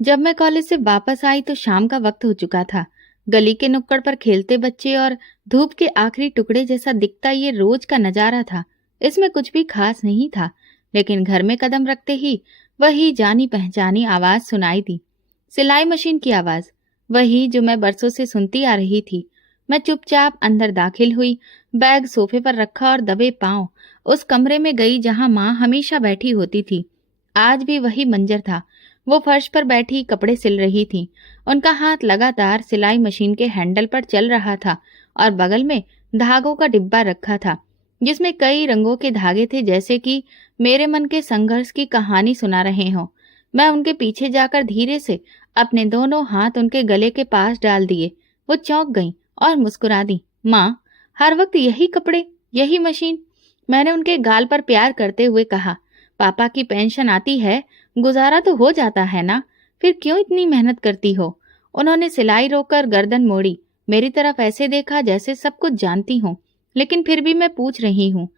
जब मैं कॉलेज से वापस आई तो शाम का वक्त हो चुका था। गली के नुक्कड़ पर खेलते बच्चे और धूप के आखिरी टुकड़े जैसा दिखता ये रोज का नजारा था। इसमें कुछ भी खास नहीं था, लेकिन घर में कदम रखते ही वही जानी पहचानी आवाज सुनाई दी। सिलाई मशीन की आवाज, वही जो मैं बरसों से सुनती आ रही थी। मैं चुपचाप अंदर दाखिल हुई, बैग सोफे पर रखा और दबे पांव उस कमरे में गई जहां माँ हमेशा बैठी होती थी। आज भी वही मंजर था। वो फर्श पर बैठी कपड़े सिल रही थी। उनका हाथ लगातार सिलाई मशीन के हैंडल पर चल रहा था और बगल में धागों का डिब्बा रखा था, जिसमें कई रंगों के धागे थे, जैसे कि मेरे मन के संघर्ष की कहानी सुना रहे हों। मैं उनके पीछे जाकर धीरे से अपने दोनों हाथ उनके गले के पास डाल दिए। वो चौंक गईं और मुस्कुरा दी। माँ, हर वक्त यही कपड़े, यही मशीन? मैंने उनके गाल पर प्यार करते हुए कहा। पापा की पेंशन आती है, गुजारा तो हो जाता है ना, फिर क्यों इतनी मेहनत करती हो? उन्होंने सिलाई रोककर गर्दन मोड़ी, मेरी तरफ ऐसे देखा जैसे सब कुछ जानती हूँ, लेकिन फिर भी मैं पूछ रही हूँ।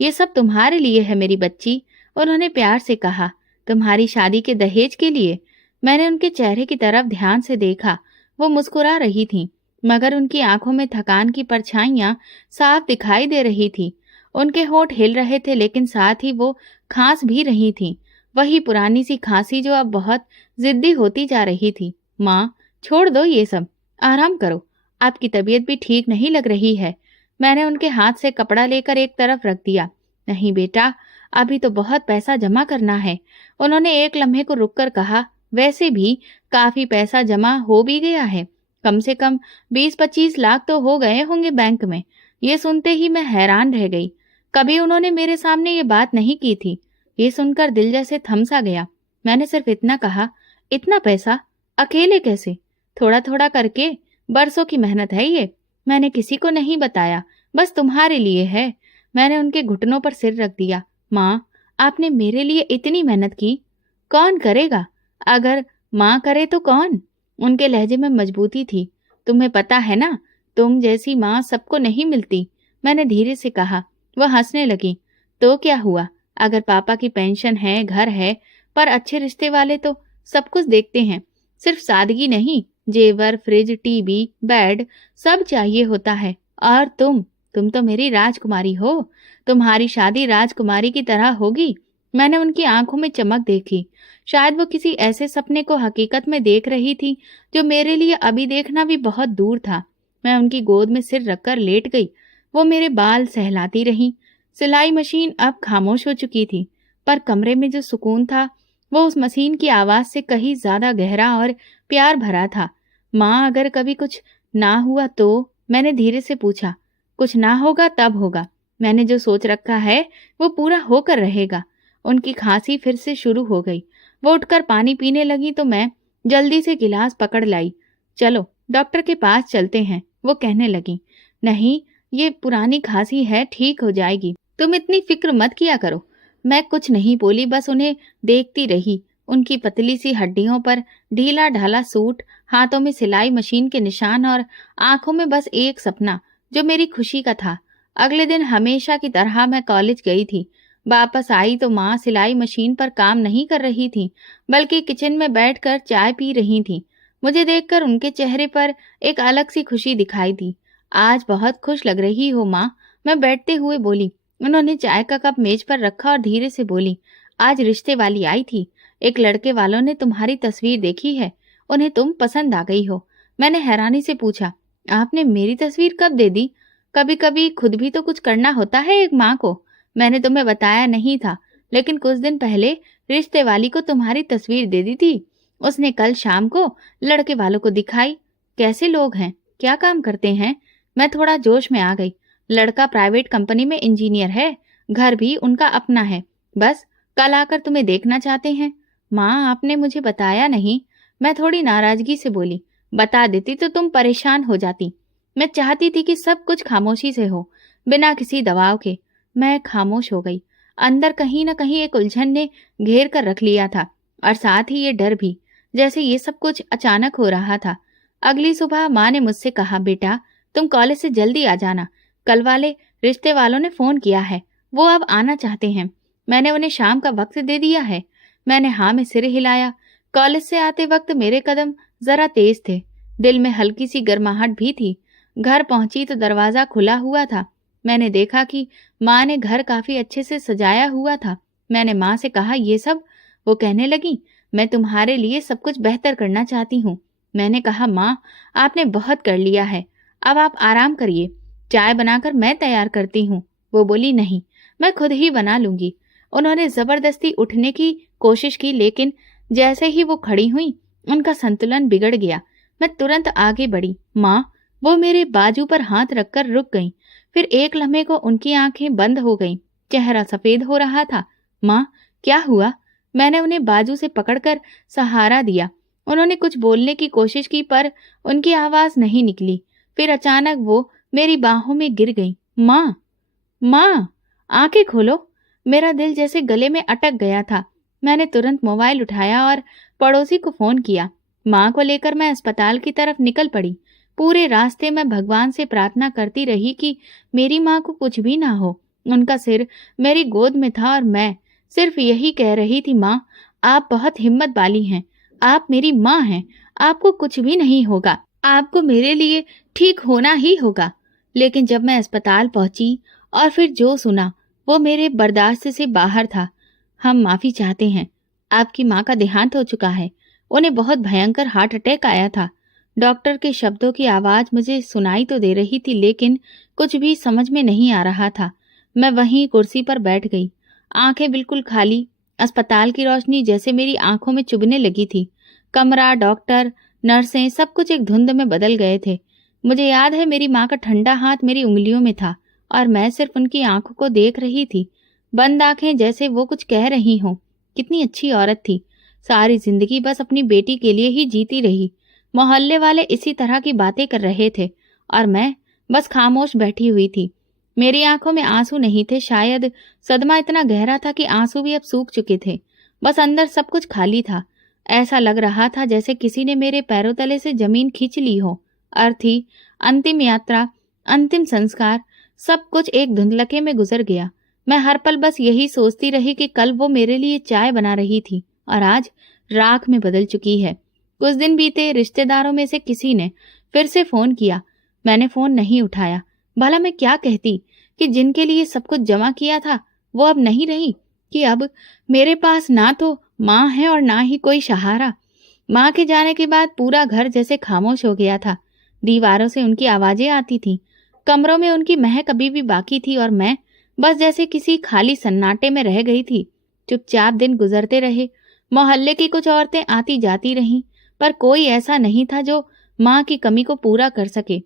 ये सब तुम्हारे लिए है मेरी बच्ची, उन्होंने प्यार से कहा। तुम्हारी शादी के दहेज के लिए? मैंने उनके चेहरे की तरफ ध्यान से देखा। वो मुस्कुरा रही थी, मगर उनकी आंखों में थकान की परछाइयां साफ दिखाई दे रही थी। उनके होंठ हिल रहे थे, लेकिन साथ ही वो खांस भी रही थी। वही पुरानी सी खांसी जो अब बहुत जिद्दी होती जा रही थी। माँ, छोड़ दो ये सब, आराम करो, आपकी तबीयत भी ठीक नहीं लग रही है। मैंने उनके हाथ से कपड़ा लेकर एक तरफ रख दिया। नहीं बेटा, अभी तो बहुत पैसा जमा करना है, उन्होंने एक लम्हे को रुककर कहा। वैसे भी काफी पैसा जमा हो भी गया है, कम से कम 20-25 लाख तो हो गए होंगे बैंक में। ये सुनते ही मैं हैरान रह गई। कभी उन्होंने मेरे सामने ये बात नहीं की थी। ये सुनकर दिल जैसे थम सा गया। मैंने सिर्फ इतना कहा, इतना पैसा अकेले कैसे? थोड़ा थोड़ा करके, बरसों की मेहनत है ये। मैंने किसी को नहीं बताया, बस तुम्हारे लिए है। मैंने उनके घुटनों पर सिर रख दिया। माँ, आपने मेरे लिए इतनी मेहनत की, कौन करेगा? अगर माँ करे तो कौन? उनके लहजे में मजबूती थी। तुम्हें पता है ना, तुम जैसी माँ सबको नहीं मिलती, मैंने धीरे से कहा। वह हंसने लगी। तो क्या हुआ? अगर पापा की पेंशन है, घर है, पर अच्छे रिश्ते वाले तो सब कुछ देखते हैं। सिर्फ सादगी नहीं, जेवर, फ्रिज, टीवी, बेड, सब चाहिए होता है। और तुम तो मेरी राजकुमारी हो। तुम्हारी शादी राजकुमारी की तरह होगी। मैंने उनकी आंखों में चमक देखी। शायद वो किसी ऐसे सपने को हकीकत में देख रही थी जो मेरे लिए अभी देखना भी बहुत दूर था। मैं उनकी गोद में सिर रखकर लेट गई। वो मेरे बाल सहलाती रहीं। सिलाई मशीन अब खामोश हो चुकी थी, पर कमरे में जो सुकून था वो उस मशीन की आवाज से कहीं ज्यादा गहरा और प्यार भरा था। माँ, अगर कभी कुछ ना हुआ तो? मैंने धीरे से पूछा। कुछ ना होगा तब होगा। मैंने जो सोच रखा है वो पूरा होकर रहेगा। उनकी खांसी फिर से शुरू हो गई। वो उठकर पानी पीने लगी तो मैं जल्दी से गिलास पकड़ लाई। चलो डॉक्टर के पास चलते हैं, वो कहने लगी। नहीं, ये पुरानी खांसी है, ठीक हो जाएगी, तुम इतनी फिक्र मत किया करो। मैं कुछ नहीं बोली, बस उन्हें देखती रही। उनकी पतली सी हड्डियों पर ढीला ढाला सूट, हाथों में सिलाई मशीन के निशान और आंखों में बस एक सपना जो मेरी खुशी का था। अगले दिन हमेशा की तरह मैं कॉलेज गई थी। वापस आई तो माँ सिलाई मशीन पर काम नहीं कर रही थी, बल्कि किचन में बैठकर चाय पी रही थी। मुझे देखकर उनके चेहरे पर एक अलग सी खुशी दिखाई दी। आज बहुत खुश लग रही हो माँ, मैं बैठते हुए बोली। उन्होंने चाय का कप मेज पर रखा और धीरे से बोली, आज रिश्ते वाली आई थी। एक लड़के वालों ने तुम्हारी तस्वीर देखी है, उन्हें तुम पसंद आ गई हो। मैंने हैरानी से पूछा, आपने मेरी तस्वीर कब दे दी? कभी कभी खुद भी तो कुछ करना होता है एक माँ को। मैंने तुम्हें बताया नहीं था, लेकिन कुछ दिन पहले रिश्ते वाली को तुम्हारी तस्वीर दे दी थी। उसने कल शाम को लड़के वालों को दिखाई। कैसे लोग हैं, क्या काम करते हैं? मैं थोड़ा जोश में आ गई। लड़का प्राइवेट कंपनी में इंजीनियर है, घर भी उनका अपना है, बस कल आकर तुम्हें देखना चाहते हैं। माँ, आपने मुझे बताया नहीं, मैं थोड़ी नाराजगी से बोली। बता देती तो तुम परेशान हो जाती। मैं चाहती थी कि सब कुछ खामोशी से हो, बिना किसी दबाव के। मैं खामोश हो गई। अंदर कहीं न कहीं एक उलझन ने घेर कर रख लिया था, और साथ ही ये डर भी, जैसे ये सब कुछ अचानक हो रहा था। अगली सुबह माँ ने मुझसे कहा, बेटा तुम कॉलेज से जल्दी आ जाना, कल वाले रिश्ते वालों ने फोन किया है, वो अब आना चाहते हैं। मैंने उन्हें शाम का वक्त दे दिया है। मैंने हाँ में सिर हिलाया। कॉलेज से आते वक्त मेरे कदम जरा तेज थे, दिल में हल्की सी गर्माहट भी थी। घर पहुंची तो दरवाजा खुला हुआ था। मैंने देखा कि माँ ने घर काफी अच्छे से सजाया हुआ था। मैंने माँ से कहा, ये सब? वो कहने लगी, मैं तुम्हारे लिए सब कुछ बेहतर करना चाहती हूँ। मैंने कहा, माँ, आपने बहुत कर लिया है, अब आप आराम करिए, चाय बनाकर मैं तैयार करती हूँ। वो बोली, नहीं, मैं खुद ही बना लूंगी। उन्होंने जबरदस्ती उठने की कोशिश की, लेकिन जैसे ही वो खड़ी हुई उनका संतुलन बिगड़ गया। मैं तुरंत आगे बढ़ी। माँ, वो मेरे बाजू पर हाथ रखकर रुक गईं। फिर एक लम्हे को उनकी आंखें बंद हो गईं, चेहरा सफेद हो रहा था। माँ, क्या हुआ? मैंने उन्हें बाजू से पकड़कर सहारा दिया। उन्होंने कुछ बोलने की कोशिश की पर उनकी आवाज नहीं निकली। फिर अचानक वो मेरी बाहों में गिर गई। माँ, माँ, आंखें खोलो। मेरा दिल जैसे गले में अटक गया था। मैंने तुरंत मोबाइल उठाया और पड़ोसी को फोन किया। माँ को लेकर मैं अस्पताल की तरफ निकल पड़ी। पूरे रास्ते मैं भगवान से प्रार्थना करती रही कि मेरी माँ को कुछ भी ना हो। उनका सिर मेरी गोद में था और मैं सिर्फ यही कह रही थी, माँ, आप बहुत हिम्मत वाली हैं, आप मेरी माँ हैं, आपको कुछ भी नहीं होगा, आपको मेरे लिए ठीक होना ही होगा। लेकिन जब मैं अस्पताल पहुंची और फिर जो सुना वो मेरे बर्दाश्त से बाहर था। हम माफी चाहते हैं, आपकी माँ का देहांत हो चुका है, उन्हें बहुत भयंकर हार्ट अटैक आया था। डॉक्टर के शब्दों की आवाज मुझे सुनाई तो दे रही थी, लेकिन कुछ भी समझ में नहीं आ रहा था। मैं वहीं कुर्सी पर बैठ गई, आंखें बिल्कुल खाली। अस्पताल की रोशनी जैसे मेरी आंखों में चुभने लगी थी। कमरा, डॉक्टर, नर्सें, सब कुछ एक धुंध में बदल गए थे। मुझे याद है मेरी माँ का ठंडा हाथ मेरी उंगलियों में था और मैं सिर्फ उनकी आंखों को देख रही थी, बंद आंखें, जैसे वो कुछ कह रही हों। कितनी अच्छी औरत थी, सारी जिंदगी बस अपनी बेटी के लिए ही जीती रही। मोहल्ले वाले इसी तरह की बातें कर रहे थे और मैं बस खामोश बैठी हुई थी। मेरी आंखों में आंसू नहीं थे, शायद सदमा इतना गहरा था कि आंसू भी अब सूख चुके थे। बस अंदर सब कुछ खाली था। ऐसा लग रहा था जैसे किसी ने मेरे पैरों तले से जमीन खींच ली हो। अर्थी, अंतिम यात्रा, अंतिम संस्कार, सब कुछ एक धुंधलके में गुजर गया। मैं हर पल बस यही सोचती रही कि कल वो मेरे लिए चाय बना रही थी और आज राख में बदल चुकी है। कुछ दिन बीते, रिश्तेदारों में से किसी ने फिर से फोन किया। मैंने फोन नहीं उठाया। भला मैं क्या कहती कि जिनके लिए सब कुछ जमा किया था वो अब नहीं रही, कि अब मेरे पास ना तो माँ है और ना ही कोई सहारा। माँ के जाने के बाद पूरा घर जैसे खामोश हो गया था। दीवारों से उनकी आवाजें आती थीं, कमरों में उनकी महक अभी भी बाकी थी और मैं बस जैसे किसी खाली सन्नाटे में रह गई थी। चुपचाप दिन गुजरते रहे। मोहल्ले की कुछ औरतें आती जाती रहीं, पर कोई ऐसा नहीं था जो माँ की कमी को पूरा कर सके।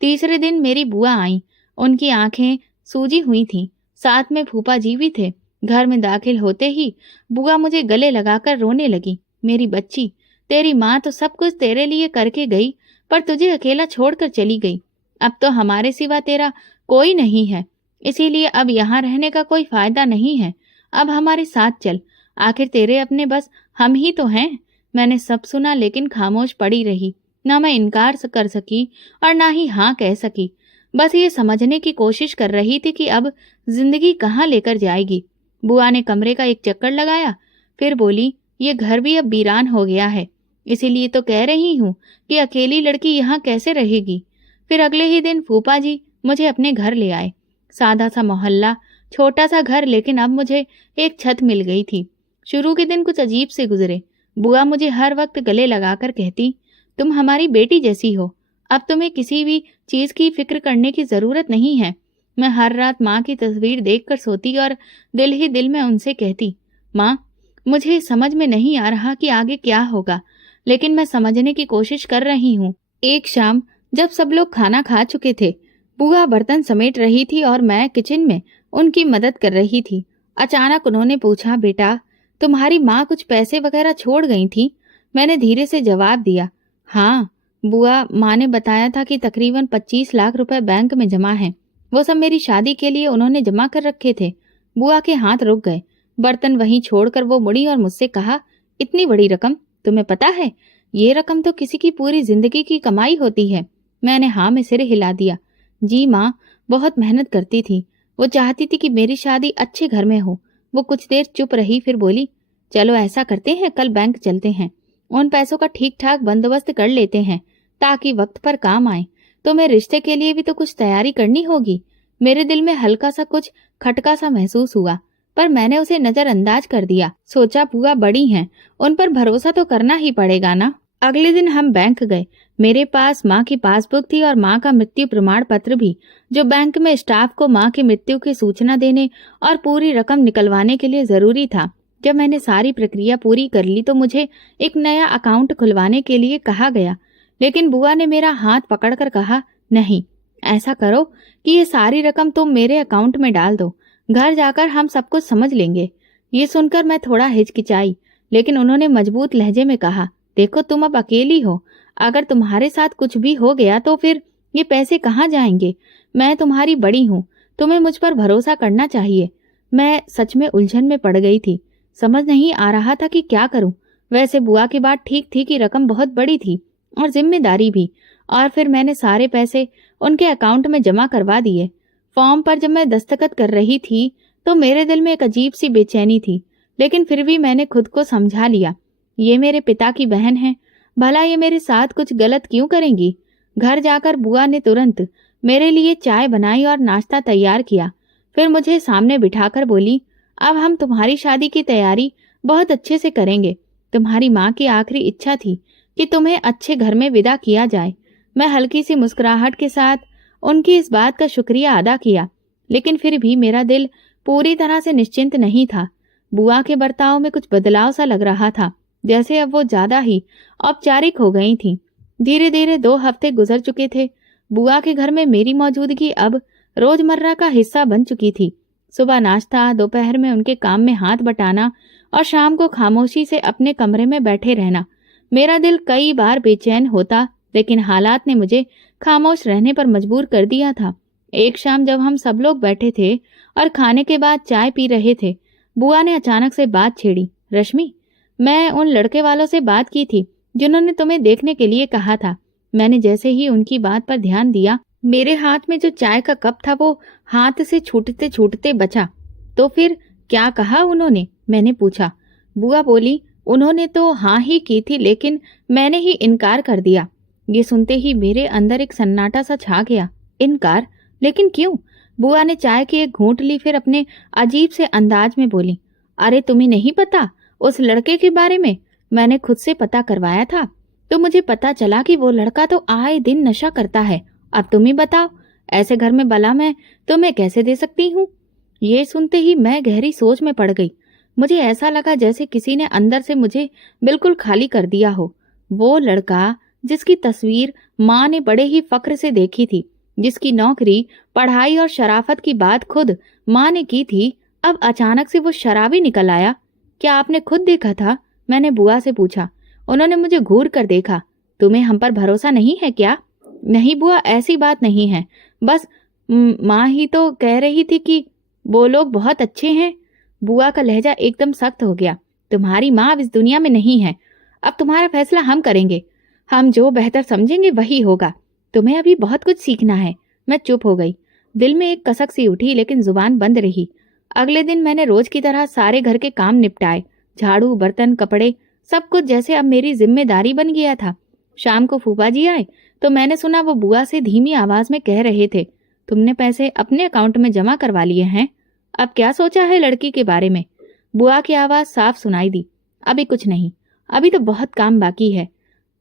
तीसरे दिन मेरी बुआ आई। उनकी आंखें सूजी हुई थीं, साथ में फूफा जी भी थे। घर में दाखिल होते ही बुआ मुझे गले लगाकर रोने लगी। मेरी बच्ची, तेरी माँ तो सब कुछ तेरे लिए करके गई, पर तुझे अकेला छोड़कर चली गई। अब तो हमारे सिवा तेरा कोई नहीं है, इसीलिए अब यहाँ रहने का कोई फायदा नहीं है। अब हमारे साथ चल, आखिर तेरे अपने बस हम ही तो हैं। मैंने सब सुना, लेकिन खामोश पड़ी रही। ना मैं इनकार कर सकी और ना ही हाँ कह सकी। बस ये समझने की कोशिश कर रही थी कि अब जिंदगी कहाँ लेकर जाएगी। बुआ ने कमरे का एक चक्कर लगाया, फिर बोली, ये घर भी अब वीरान हो गया है, इसीलिए तो कह रही हूँ कि अकेली लड़की यहाँ कैसे रहेगी। फिर अगले ही दिन फूफा जी मुझे अपने घर ले आए। सादा सा मोहल्ला, छोटा सा घर, लेकिन अब मुझे एक छत मिल गई थी। शुरू के दिन कुछ अजीब से गुजरे। बुआ मुझे हर वक्त गले लगाकर कहती, तुम हमारी बेटी जैसी हो, अब तुम्हें किसी भी चीज की फिक्र करने की जरूरत नहीं है। मैं हर रात माँ की तस्वीर देखकर सोती और दिल ही दिल में उनसे कहती, माँ, मुझे समझ में नहीं आ रहा कि आगे क्या होगा, लेकिन मैं समझने की कोशिश कर रही हूँ। एक शाम जब सब लोग खाना खा चुके थे, बुआ बर्तन समेट रही थी और मैं किचन में उनकी मदद कर रही थी। अचानक उन्होंने पूछा, बेटा, तुम्हारी माँ कुछ पैसे वगैरह छोड़ गई थी? मैंने धीरे से जवाब दिया, हाँ बुआ, माँ ने बताया था कि तकरीबन 25 लाख रुपए बैंक में जमा हैं। वो सब मेरी शादी के लिए उन्होंने जमा कर रखे थे। बुआ के हाथ रुक गए। बर्तन वहीं छोड़कर वो मुड़ी और मुझसे कहा, इतनी बड़ी रकम, तुम्हें पता है ये रकम तो किसी की पूरी जिंदगी की कमाई होती है। मैंने हाँ में सिर हिला दिया। जी माँ, बहुत मेहनत करती थी, वो चाहती थी कि मेरी शादी अच्छे घर में हो। वो कुछ देर चुप रही, फिर बोली, चलो ऐसा करते हैं, कल बैंक चलते हैं, उन पैसों का ठीक ठाक बंदोबस्त कर लेते हैं ताकि वक्त पर काम आए। तुम्हें रिश्ते के लिए भी तो कुछ तैयारी करनी होगी। मेरे दिल में हल्का सा कुछ खटका सा महसूस हुआ, पर मैंने उसे नजरअंदाज कर दिया। सोचा बुआ बड़ी हैं, उन पर भरोसा तो करना ही पड़ेगा ना। अगले दिन हम बैंक गए। मेरे पास माँ की पासबुक थी और माँ का मृत्यु प्रमाण पत्र भी, जो बैंक में स्टाफ को माँ की मृत्यु की सूचना देने और पूरी रकम निकलवाने के लिए जरूरी था। जब मैंने सारी प्रक्रिया पूरी कर ली तो मुझे एक नया अकाउंट खुलवाने के लिए कहा गया, लेकिन बुआ ने मेरा हाथ पकड़कर कहा, नहीं, ऐसा करो कि ये सारी रकम तुम मेरे अकाउंट में डाल दो, घर जाकर हम सब कुछ समझ लेंगे। ये सुनकर मैं थोड़ा हिचकिचाई, लेकिन उन्होंने मजबूत लहजे में कहा, देखो तुम अब अकेली हो, अगर तुम्हारे साथ कुछ भी हो गया तो फिर ये पैसे कहाँ जाएंगे। मैं तुम्हारी बड़ी हूँ, तुम्हें मुझ पर भरोसा करना चाहिए। मैं सच में उलझन में पड़ गई थी, समझ नहीं आ रहा था कि क्या करूं। वैसे बुआ की बात ठीक थी कि रकम बहुत बड़ी थी और जिम्मेदारी भी, और फिर मैंने सारे पैसे उनके अकाउंट में जमा करवा दिए। फॉर्म पर जब मैं दस्तखत कर रही थी तो मेरे दिल में एक अजीब सी बेचैनी थी, लेकिन फिर भी मैंने खुद को समझा लिया, ये मेरे पिता की बहन है, भला ये मेरे साथ कुछ गलत क्यों करेंगी। घर जाकर बुआ ने तुरंत मेरे लिए चाय बनाई और नाश्ता तैयार किया। फिर मुझे सामने बिठाकर बोली, अब हम तुम्हारी शादी की तैयारी बहुत अच्छे से करेंगे। तुम्हारी माँ की आखिरी इच्छा थी कि तुम्हें अच्छे घर में विदा किया जाए। मैं हल्की सी मुस्कुराहट के साथ उनकी इस बात का शुक्रिया अदा किया, लेकिन फिर भी मेरा दिल पूरी तरह से निश्चिंत नहीं था। बुआ के बर्ताव में कुछ बदलाव सा लग रहा था, जैसे अब वो ज्यादा ही औपचारिक हो गई थीं। धीरे धीरे 2 हफ्ते गुजर चुके थे। बुआ के घर में मेरी मौजूदगी अब रोजमर्रा का हिस्सा बन चुकी थी। सुबह नाश्ता, दोपहर में उनके काम में हाथ बटाना और शाम को खामोशी से अपने कमरे में बैठे रहना। मेरा दिल कई बार बेचैन होता, लेकिन हालात ने मुझे खामोश रहने पर मजबूर कर दिया था। एक शाम जब हम सब लोग बैठे थे और खाने के बाद चाय पी रहे थे, बुआ ने अचानक से बात छेड़ी, रश्मि, मैं उन लड़के वालों से बात की थी जिन्होंने तुम्हें देखने के लिए कहा था। मैंने जैसे ही उनकी बात पर ध्यान दिया, मेरे हाथ में जो चाय का कप था वो हाथ से छूटते छूटते बचा। तो फिर क्या कहा उन्होंने? मैंने पूछा। बुआ बोली, उन्होंने तो हाँ ही की थी, लेकिन मैंने ही इनकार कर दिया। ये सुनते ही मेरे अंदर एक सन्नाटा सा छा गया। इनकार? लेकिन क्यों? बुआ ने चाय की एक घूंट ली, फिर अपने अजीब से अंदाज में बोली, अरे तुम्हें नहीं पता उस लड़के के बारे में? मैंने खुद से पता करवाया था तो मुझे पता चला कि वो लड़का तो आए दिन नशा करता है। अब तुम ही बताओ, ऐसे घर में भला मैं तुम्हें कैसे दे सकती हूँ? ये सुनते ही मैं गहरी सोच में पड़ गई। मुझे ऐसा लगा जैसे किसी ने अंदर से मुझे बिल्कुल खाली कर दिया हो। वो लड़का जिसकी तस्वीर माँ ने बड़े ही फक्र से देखी थी, जिसकी नौकरी, पढ़ाई और शराफत की बात खुद माँ ने की थी, अब अचानक से वो शराबी निकल आया। क्या आपने खुद देखा था? मैंने बुआ से पूछा। उन्होंने मुझे घूर कर देखा। तुम्हें हम पर भरोसा नहीं है क्या? नहीं बुआ, ऐसी बात नहीं है, बस माँ ही तो कह रही थी कि वो लोग बहुत अच्छे हैं। बुआ का लहजा एकदम सख्त हो गया। तुम्हारी माँ अब इस दुनिया में नहीं है। अब तुम्हारा फैसला हम करेंगे। हम जो बेहतर समझेंगे वही होगा। तुम्हें अभी बहुत कुछ सीखना है। मैं चुप हो गई। दिल में एक कसक सी उठी, लेकिन जुबान बंद रही। अगले दिन मैंने रोज की तरह सारे घर के काम निपटाए। झाड़ू, बर्तन, कपड़े, सब कुछ जैसे अब मेरी जिम्मेदारी बन गया था। शाम को फूफा जी आए तो मैंने सुना वो बुआ से धीमी आवाज में कह रहे थे, तुमने पैसे अपने अकाउंट में जमा करवा लिए हैं? अब क्या सोचा है लड़की के बारे में? बुआ की आवाज साफ सुनाई दी, अभी कुछ नहीं, अभी तो बहुत काम बाकी है।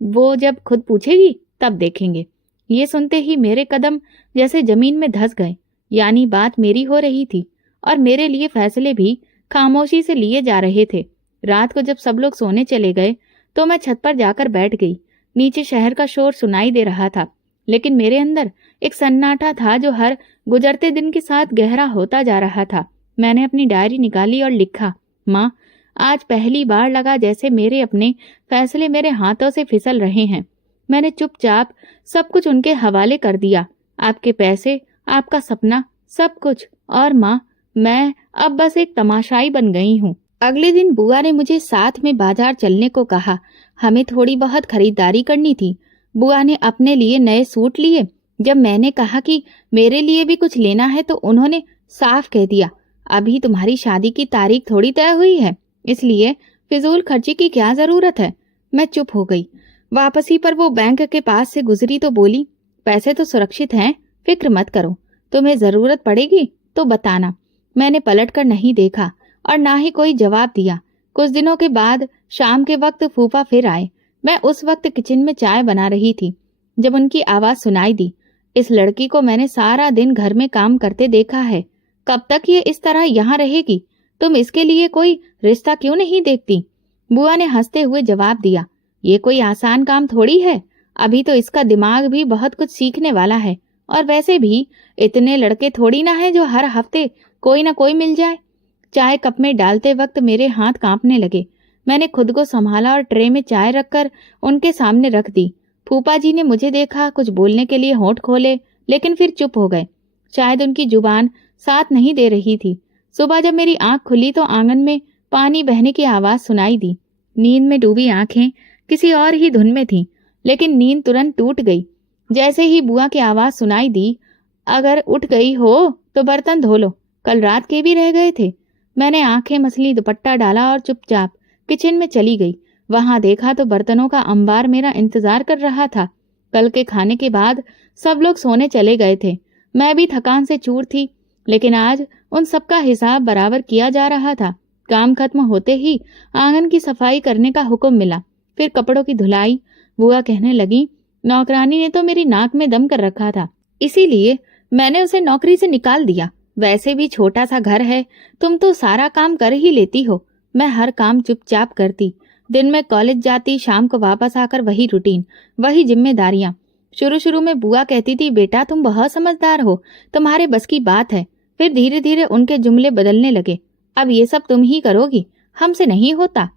वो जब खुद पूछेगी तब देखेंगे। ये सुनते ही मेरे कदम जैसे जमीन में धंस गए। यानी बात मेरी हो रही थी और मेरे लिए फैसले भी खामोशी से लिए जा रहे थे। रात को जब सब लोग सोने चले गए तो मैं छत पर जाकर बैठ गई। नीचे शहर का शोर सुनाई दे रहा था, लेकिन मेरे अंदर एक सन्नाटा था जो हर गुजरते दिन के साथ गहरा होता जा रहा था। मैंने अपनी डायरी निकाली और लिखा, माँ, आज पहली बार लगा जैसे मेरे अपने फैसले मेरे हाथों से फिसल रहे हैं। मैंने चुपचाप सब कुछ उनके हवाले कर दिया, आपके पैसे, आपका सपना, सब कुछ। और माँ, मैं अब बस एक तमाशाई बन गई हूँ। अगले दिन बुआ ने मुझे साथ में बाजार चलने को कहा। हमें थोड़ी बहुत खरीदारी करनी थी। बुआ ने अपने लिए नए सूट लिए। जब मैंने कहा कि मेरे लिए भी कुछ लेना है तो उन्होंने साफ कह दिया, अभी तुम्हारी शादी की तारीख थोड़ी तय हुई है, इसलिए फिजूल खर्ची की क्या जरूरत है। मैं चुप हो गई। वापसी पर वो बैंक के पास से गुजरी तो बोली, पैसे तो सुरक्षित हैं, फिक्र मत करो, तुम्हें जरूरत पड़ेगी तो बताना। मैंने पलटकर नहीं देखा और ना ही कोई जवाब दिया। कुछ दिनों के बाद शाम के वक्त फूफा फिर आए। मैं उस वक्त किचन में चाय बना रही थी जब उनकी आवाज सुनाई दी। इस लड़की को मैंने सारा दिन घर में काम करते देखा है, कब तक ये इस तरह यहाँ रहेगी? तुम इसके लिए कोई रिश्ता क्यों नहीं देखती? बुआ ने हंसते हुए जवाब दिया, ये कोई आसान काम थोड़ी है, अभी तो इसका दिमाग भी बहुत कुछ सीखने वाला है, और वैसे भी इतने लड़के थोड़ी ना है जो हर हफ्ते कोई ना कोई मिल जाए। चाय कप में डालते वक्त मेरे हाथ कांपने लगे। मैंने खुद को संभाला और ट्रे में चाय रखकर उनके सामने रख दी। फूफा जी ने मुझे देखा, कुछ बोलने के लिए होंठ खोले, लेकिन फिर चुप हो गए। शायद उनकी जुबान साथ नहीं दे रही थी। सुबह जब मेरी आंख खुली तो आंगन में पानी बहने की आवाज सुनाई दी। नींद में डूबी आंखें किसी और ही धुन में थीं, लेकिन नींद तुरंत टूट गई। जैसे ही बुआ की आवाज सुनाई दी, अगर उठ गई हो तो बर्तन धो लो, कल रात के भी रह गए थे। मैंने आंखें मसली, दुपट्टा डाला और चुपचाप किचन में चली गई। वहां देखा तो बर्तनों का अंबार मेरा इंतजार कर रहा था। कल के खाने के बाद सब लोग सोने चले गए थे। मैं भी थकान से चूर थी, लेकिन आज उन सबका हिसाब बराबर किया जा रहा था। काम खत्म होते ही आंगन की सफाई करने का हुक्म मिला, फिर कपड़ों की धुलाई। बुआ कहने लगी, नौकरानी ने तो मेरी नाक में दम कर रखा था, इसीलिए मैंने उसे नौकरी से निकाल दिया। वैसे भी छोटा सा घर है, तुम तो सारा काम कर ही लेती हो। मैं हर काम चुपचाप करती। दिन में कॉलेज जाती, शाम को वापस आकर वही रूटीन, वही जिम्मेदारियां। शुरू शुरू में बुआ कहती थी, बेटा तुम बहुत समझदार हो, तुम्हारे बस की बात है। फिर धीरे धीरे उनके जुमले बदलने लगे, अब ये सब तुम ही करोगी, हमसे नहीं होता।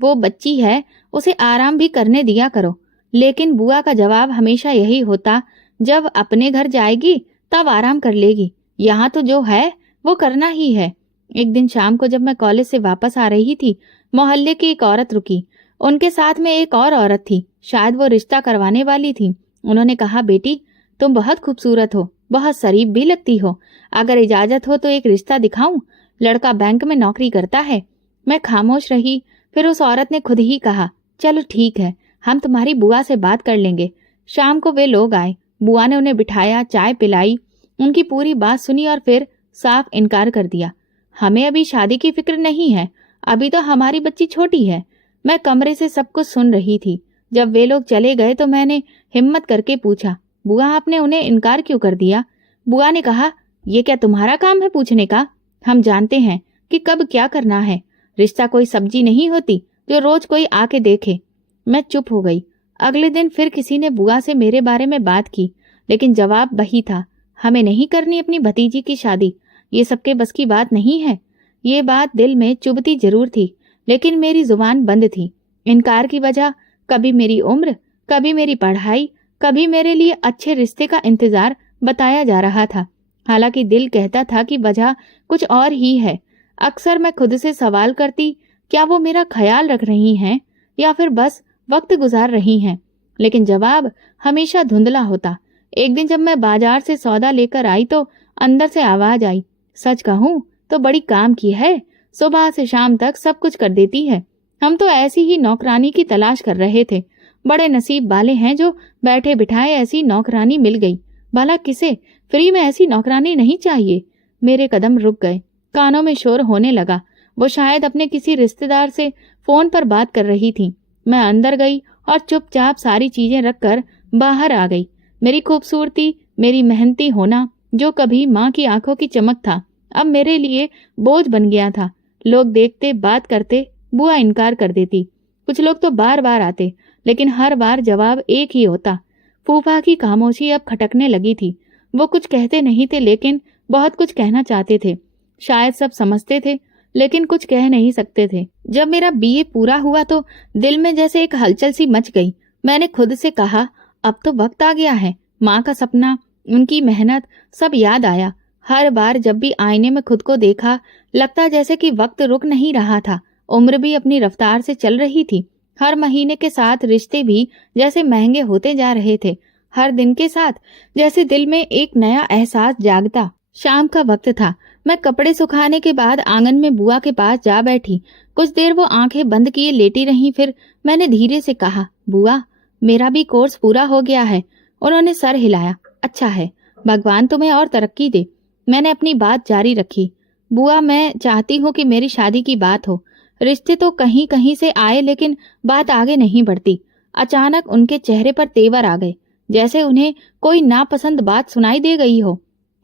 वो बच्ची है, उसे आराम भी करने दिया करो। लेकिन बुआ का जवाब हमेशा यही होता, जब अपने घर जाएगी तब आराम कर लेगी, यहाँ तो जो है वो करना ही है। एक दिन शाम को जब मैं कॉलेज से वापस आ रही थी, मोहल्ले की एक औरत रुकी। उनके साथ में एक और औरत थी, शायद वो रिश्ता करवाने वाली थी। उन्होंने कहा, बेटी तुम बहुत खूबसूरत हो, बहुत शरीफ भी लगती हो, अगर इजाजत हो तो एक रिश्ता दिखाऊं, लड़का बैंक में नौकरी करता है। मैं खामोश रही। फिर उस औरत ने खुद ही कहा, चलो ठीक है, हम तुम्हारी बुआ से बात कर लेंगे। शाम को वे लोग आए। बुआ ने उन्हें बिठाया, चाय पिलाई, उनकी पूरी बात सुनी और फिर साफ इनकार कर दिया। हमें अभी शादी की फिक्र नहीं है, अभी तो हमारी बच्ची छोटी है। मैं कमरे से सब कुछ सुन रही थी। जब वे लोग चले गए तो मैंने हिम्मत करके पूछा, बुआ आपने उन्हें इनकार क्यों कर दिया? बुआ ने कहा, ये क्या तुम्हारा काम है पूछने का? हम जानते हैं कि कब क्या करना है। रिश्ता कोई सब्जी नहीं होती जो रोज कोई आके देखे। मैं चुप हो गई। अगले दिन फिर किसी ने बुआ से मेरे बारे में बात की, लेकिन जवाब वही था, हमें नहीं करनी अपनी भतीजी की शादी, ये सबके बस की बात नहीं है। ये बात दिल में चुभती जरूर थी, लेकिन मेरी जुबान बंद थी। इनकार की वजह कभी मेरी उम्र, कभी मेरी पढ़ाई, कभी मेरे लिए अच्छे रिश्ते का इंतजार बताया जा रहा था। हालांकि दिल कहता था कि वजह कुछ और ही है। अक्सर मैं खुद से सवाल करती, क्या वो मेरा ख्याल रख रही हैं या फिर बस वक्त गुजार रही हैं? लेकिन जवाब हमेशा धुंधला होता। एक दिन जब मैं बाजार से सौदा लेकर आई तो अंदर से आवाज आई, सच कहूं तो बड़ी काम की है, सुबह से शाम तक सब कुछ कर देती है। हम तो ऐसी ही नौकरानी की तलाश कर रहे थे। बड़े नसीब वाले हैं जो बैठे बिठाए ऐसी नौकरानी मिल गई। भला किसे फ्री में ऐसी नौकरानी नहीं चाहिए? मेरे कदम रुक गए। कानों में शोर होने लगा। वो शायद अपने किसी रिश्तेदार से फोन पर बात कर रही थी। मैं अंदर गई और चुपचाप सारी चीजें रखकर बाहर आ गई। मेरी खूबसूरती, मेरी मेहनती होना, जो कभी माँ की आंखों की चमक था, अब मेरे लिए बोझ बन गया था। लोग देखते, बात करते, बुआ इनकार कर देती। कुछ लोग तो बार बार आते, लेकिन हर बार जवाब एक ही होता। फूफा की खामोशी अब खटकने लगी थी। वो कुछ कहते नहीं थे, लेकिन बहुत कुछ कहना चाहते थे। शायद सब समझते थे, लेकिन कुछ कह नहीं सकते थे। जब मेरा बीए पूरा हुआ तो दिल में जैसे एक हलचल सी मच गई। मैंने खुद से कहा, अब तो वक्त आ गया है। माँ का सपना, उनकी मेहनत, सब याद आया। हर बार जब भी आईने में खुद को देखा, लगता जैसे कि वक्त रुक नहीं रहा था। उम्र भी अपनी रफ्तार से चल रही थी। हर महीने के साथ रिश्ते भी जैसे महंगे होते जा रहे थे। हर दिन के साथ जैसे दिल में एक नया एहसास जागता। शाम का वक्त था। मैं कपड़े सुखाने के बाद आंगन में बुआ के पास जा बैठी। कुछ देर वो आंखें बंद किए लेटी रहीं। फिर मैंने धीरे से कहा, बुआ, मेरा भी कोर्स पूरा हो गया है। उन्होंने सर हिलाया। अच्छा है, भगवान तुम्हें और तरक्की दे। मैंने अपनी बात जारी रखी। बुआ, मैं चाहती हूँ कि मेरी शादी की बात हो। रिश्ते तो कहीं कहीं से आए, लेकिन बात आगे नहीं बढ़ती। अचानक उनके चेहरे पर तेवर आ गए, जैसे उन्हें कोई नापसंद बात सुनाई दे गई हो।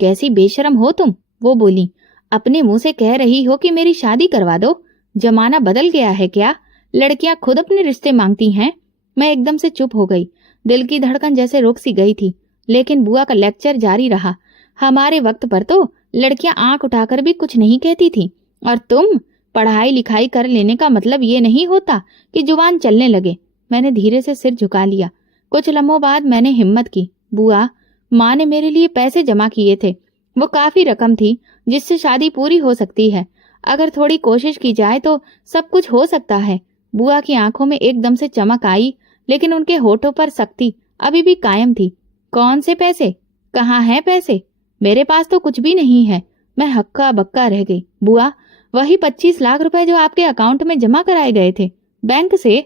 कैसी बेशरम हो तुम, वो बोली। अपने मुंह से कह रही हो कि मेरी शादी करवा दो। जमाना बदल गया है क्या? लड़कियां खुद अपने रिश्ते मांगती हैं। मैं एकदम से चुप हो गई। दिल की धड़कन जैसे रुक सी गई थी। लेकिन बुआ का लेक्चर जारी रहा। हमारे वक्त पर तो लड़कियां आंख उठाकर भी कुछ नहीं कहती थी। और तुम, पढ़ाई लिखाई कर लेने का मतलब ये नहीं होता कि जुबान चलने लगे। मैंने धीरे से सिर झुका लिया। कुछ लम्हों बाद मैंने हिम्मत की। बुआ, माँ ने मेरे लिए पैसे जमा किए थे। वो काफी रकम थी जिससे शादी पूरी हो सकती है। अगर थोड़ी कोशिश की जाए तो सब कुछ हो सकता है। बुआ की आंखों में एकदम से चमक आई, लेकिन उनके होठों पर सख्ती अभी भी कायम थी। कौन से पैसे? कहाँ हैं पैसे? मेरे पास तो कुछ भी नहीं है। मैं हक्का बक्का रह गई। बुआ, वही 25 लाख रुपए जो आपके अकाउंट में जमा कराए गए थे बैंक से।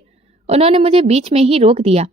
उन्होंने मुझे बीच में ही रोक दिया।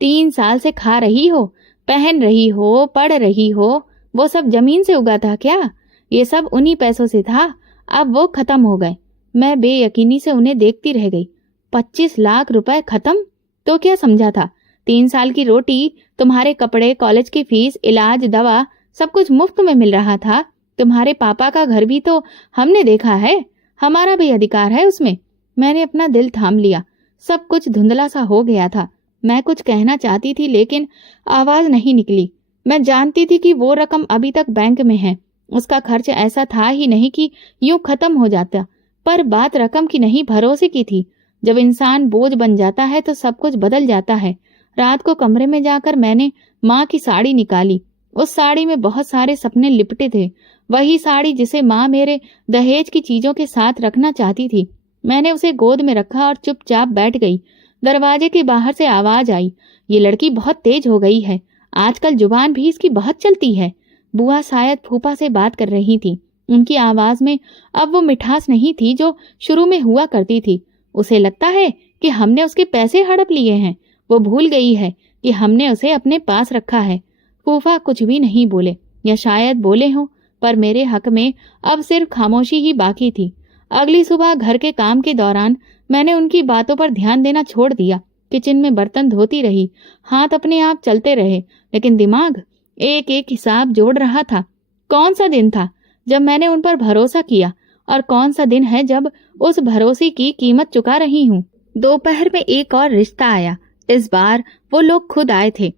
3 साल से खा रही हो, पहन रही हो, पढ़ रही हो, वो सब जमीन से उगा था क्या? ये सब उन्हीं पैसों से था। अब वो खत्म हो गए। मैं बेयकीनी से उन्हें देखती रह गई। 25 लाख रुपए खत्म? तो क्या समझा था? 3 साल की रोटी, तुम्हारे कपड़े, कॉलेज की फीस, इलाज, दवा, सब कुछ मुफ्त में मिल रहा था। तुम्हारे पापा का घर भी तो हमने देखा है। हमारा भी अधिकार है उसमें। मैंने अपना दिल थाम लिया। सब कुछ धुंधला सा हो गया था। मैं कुछ कहना चाहती थी, लेकिन आवाज नहीं निकली। मैं जानती थी कि वो रकम अभी तक बैंक में है। उसका खर्च ऐसा था ही नहीं कि यूं खत्म हो जाता। पर बात रकम की नहीं, भरोसे की थी। जब इंसान बोझ बन जाता है तो सब कुछ बदल जाता है। रात को कमरे में जाकर मैंने माँ की साड़ी निकाली। उस साड़ी में बहुत सारे सपने लिपटे थे। वही साड़ी जिसे माँ मेरे दहेज की चीजों के साथ रखना चाहती थी। मैंने उसे गोद में रखा और चुपचाप बैठ गई। दरवाजे के बाहर से आवाज आई, ये लड़की बहुत तेज हो गई है। आजकल जुबान भी इसकी बहुत चलती है। बुआ शायद फूफा से बात कर रही थी। उनकी आवाज में अब वो मिठास नहीं थी जो शुरू में हुआ करती थी। उसे लगता है कि हमने उसके पैसे हड़प लिए हैं। वो भूल गई है कि हमने उसे अपने पास रखा है। फूफा कुछ भी नहीं बोले, या शायद बोले हों, पर मेरे हक में अब सिर्फ खामोशी ही बाकी थी। अगली सुबह घर के काम के दौरान मैंने उनकी बातों पर ध्यान देना छोड़ दिया। किचन में बर्तन धोती रही। हाथ अपने आप चलते रहे, लेकिन दिमाग एक एक हिसाब जोड़ रहा था। कौन सा दिन था जब मैंने उन पर भरोसा किया, और कौन सा दिन है जब उस भरोसे की कीमत चुका रही हूँ। दोपहर में एक और रिश्ता आया। इस बार वो लोग खुद आए थे।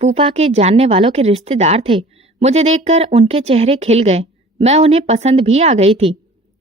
फूफा के जानने वालों के रिश्तेदार थे। मुझे देखकर उनके चेहरे खिल गए। मैं उन्हें पसंद भी आ गई थी।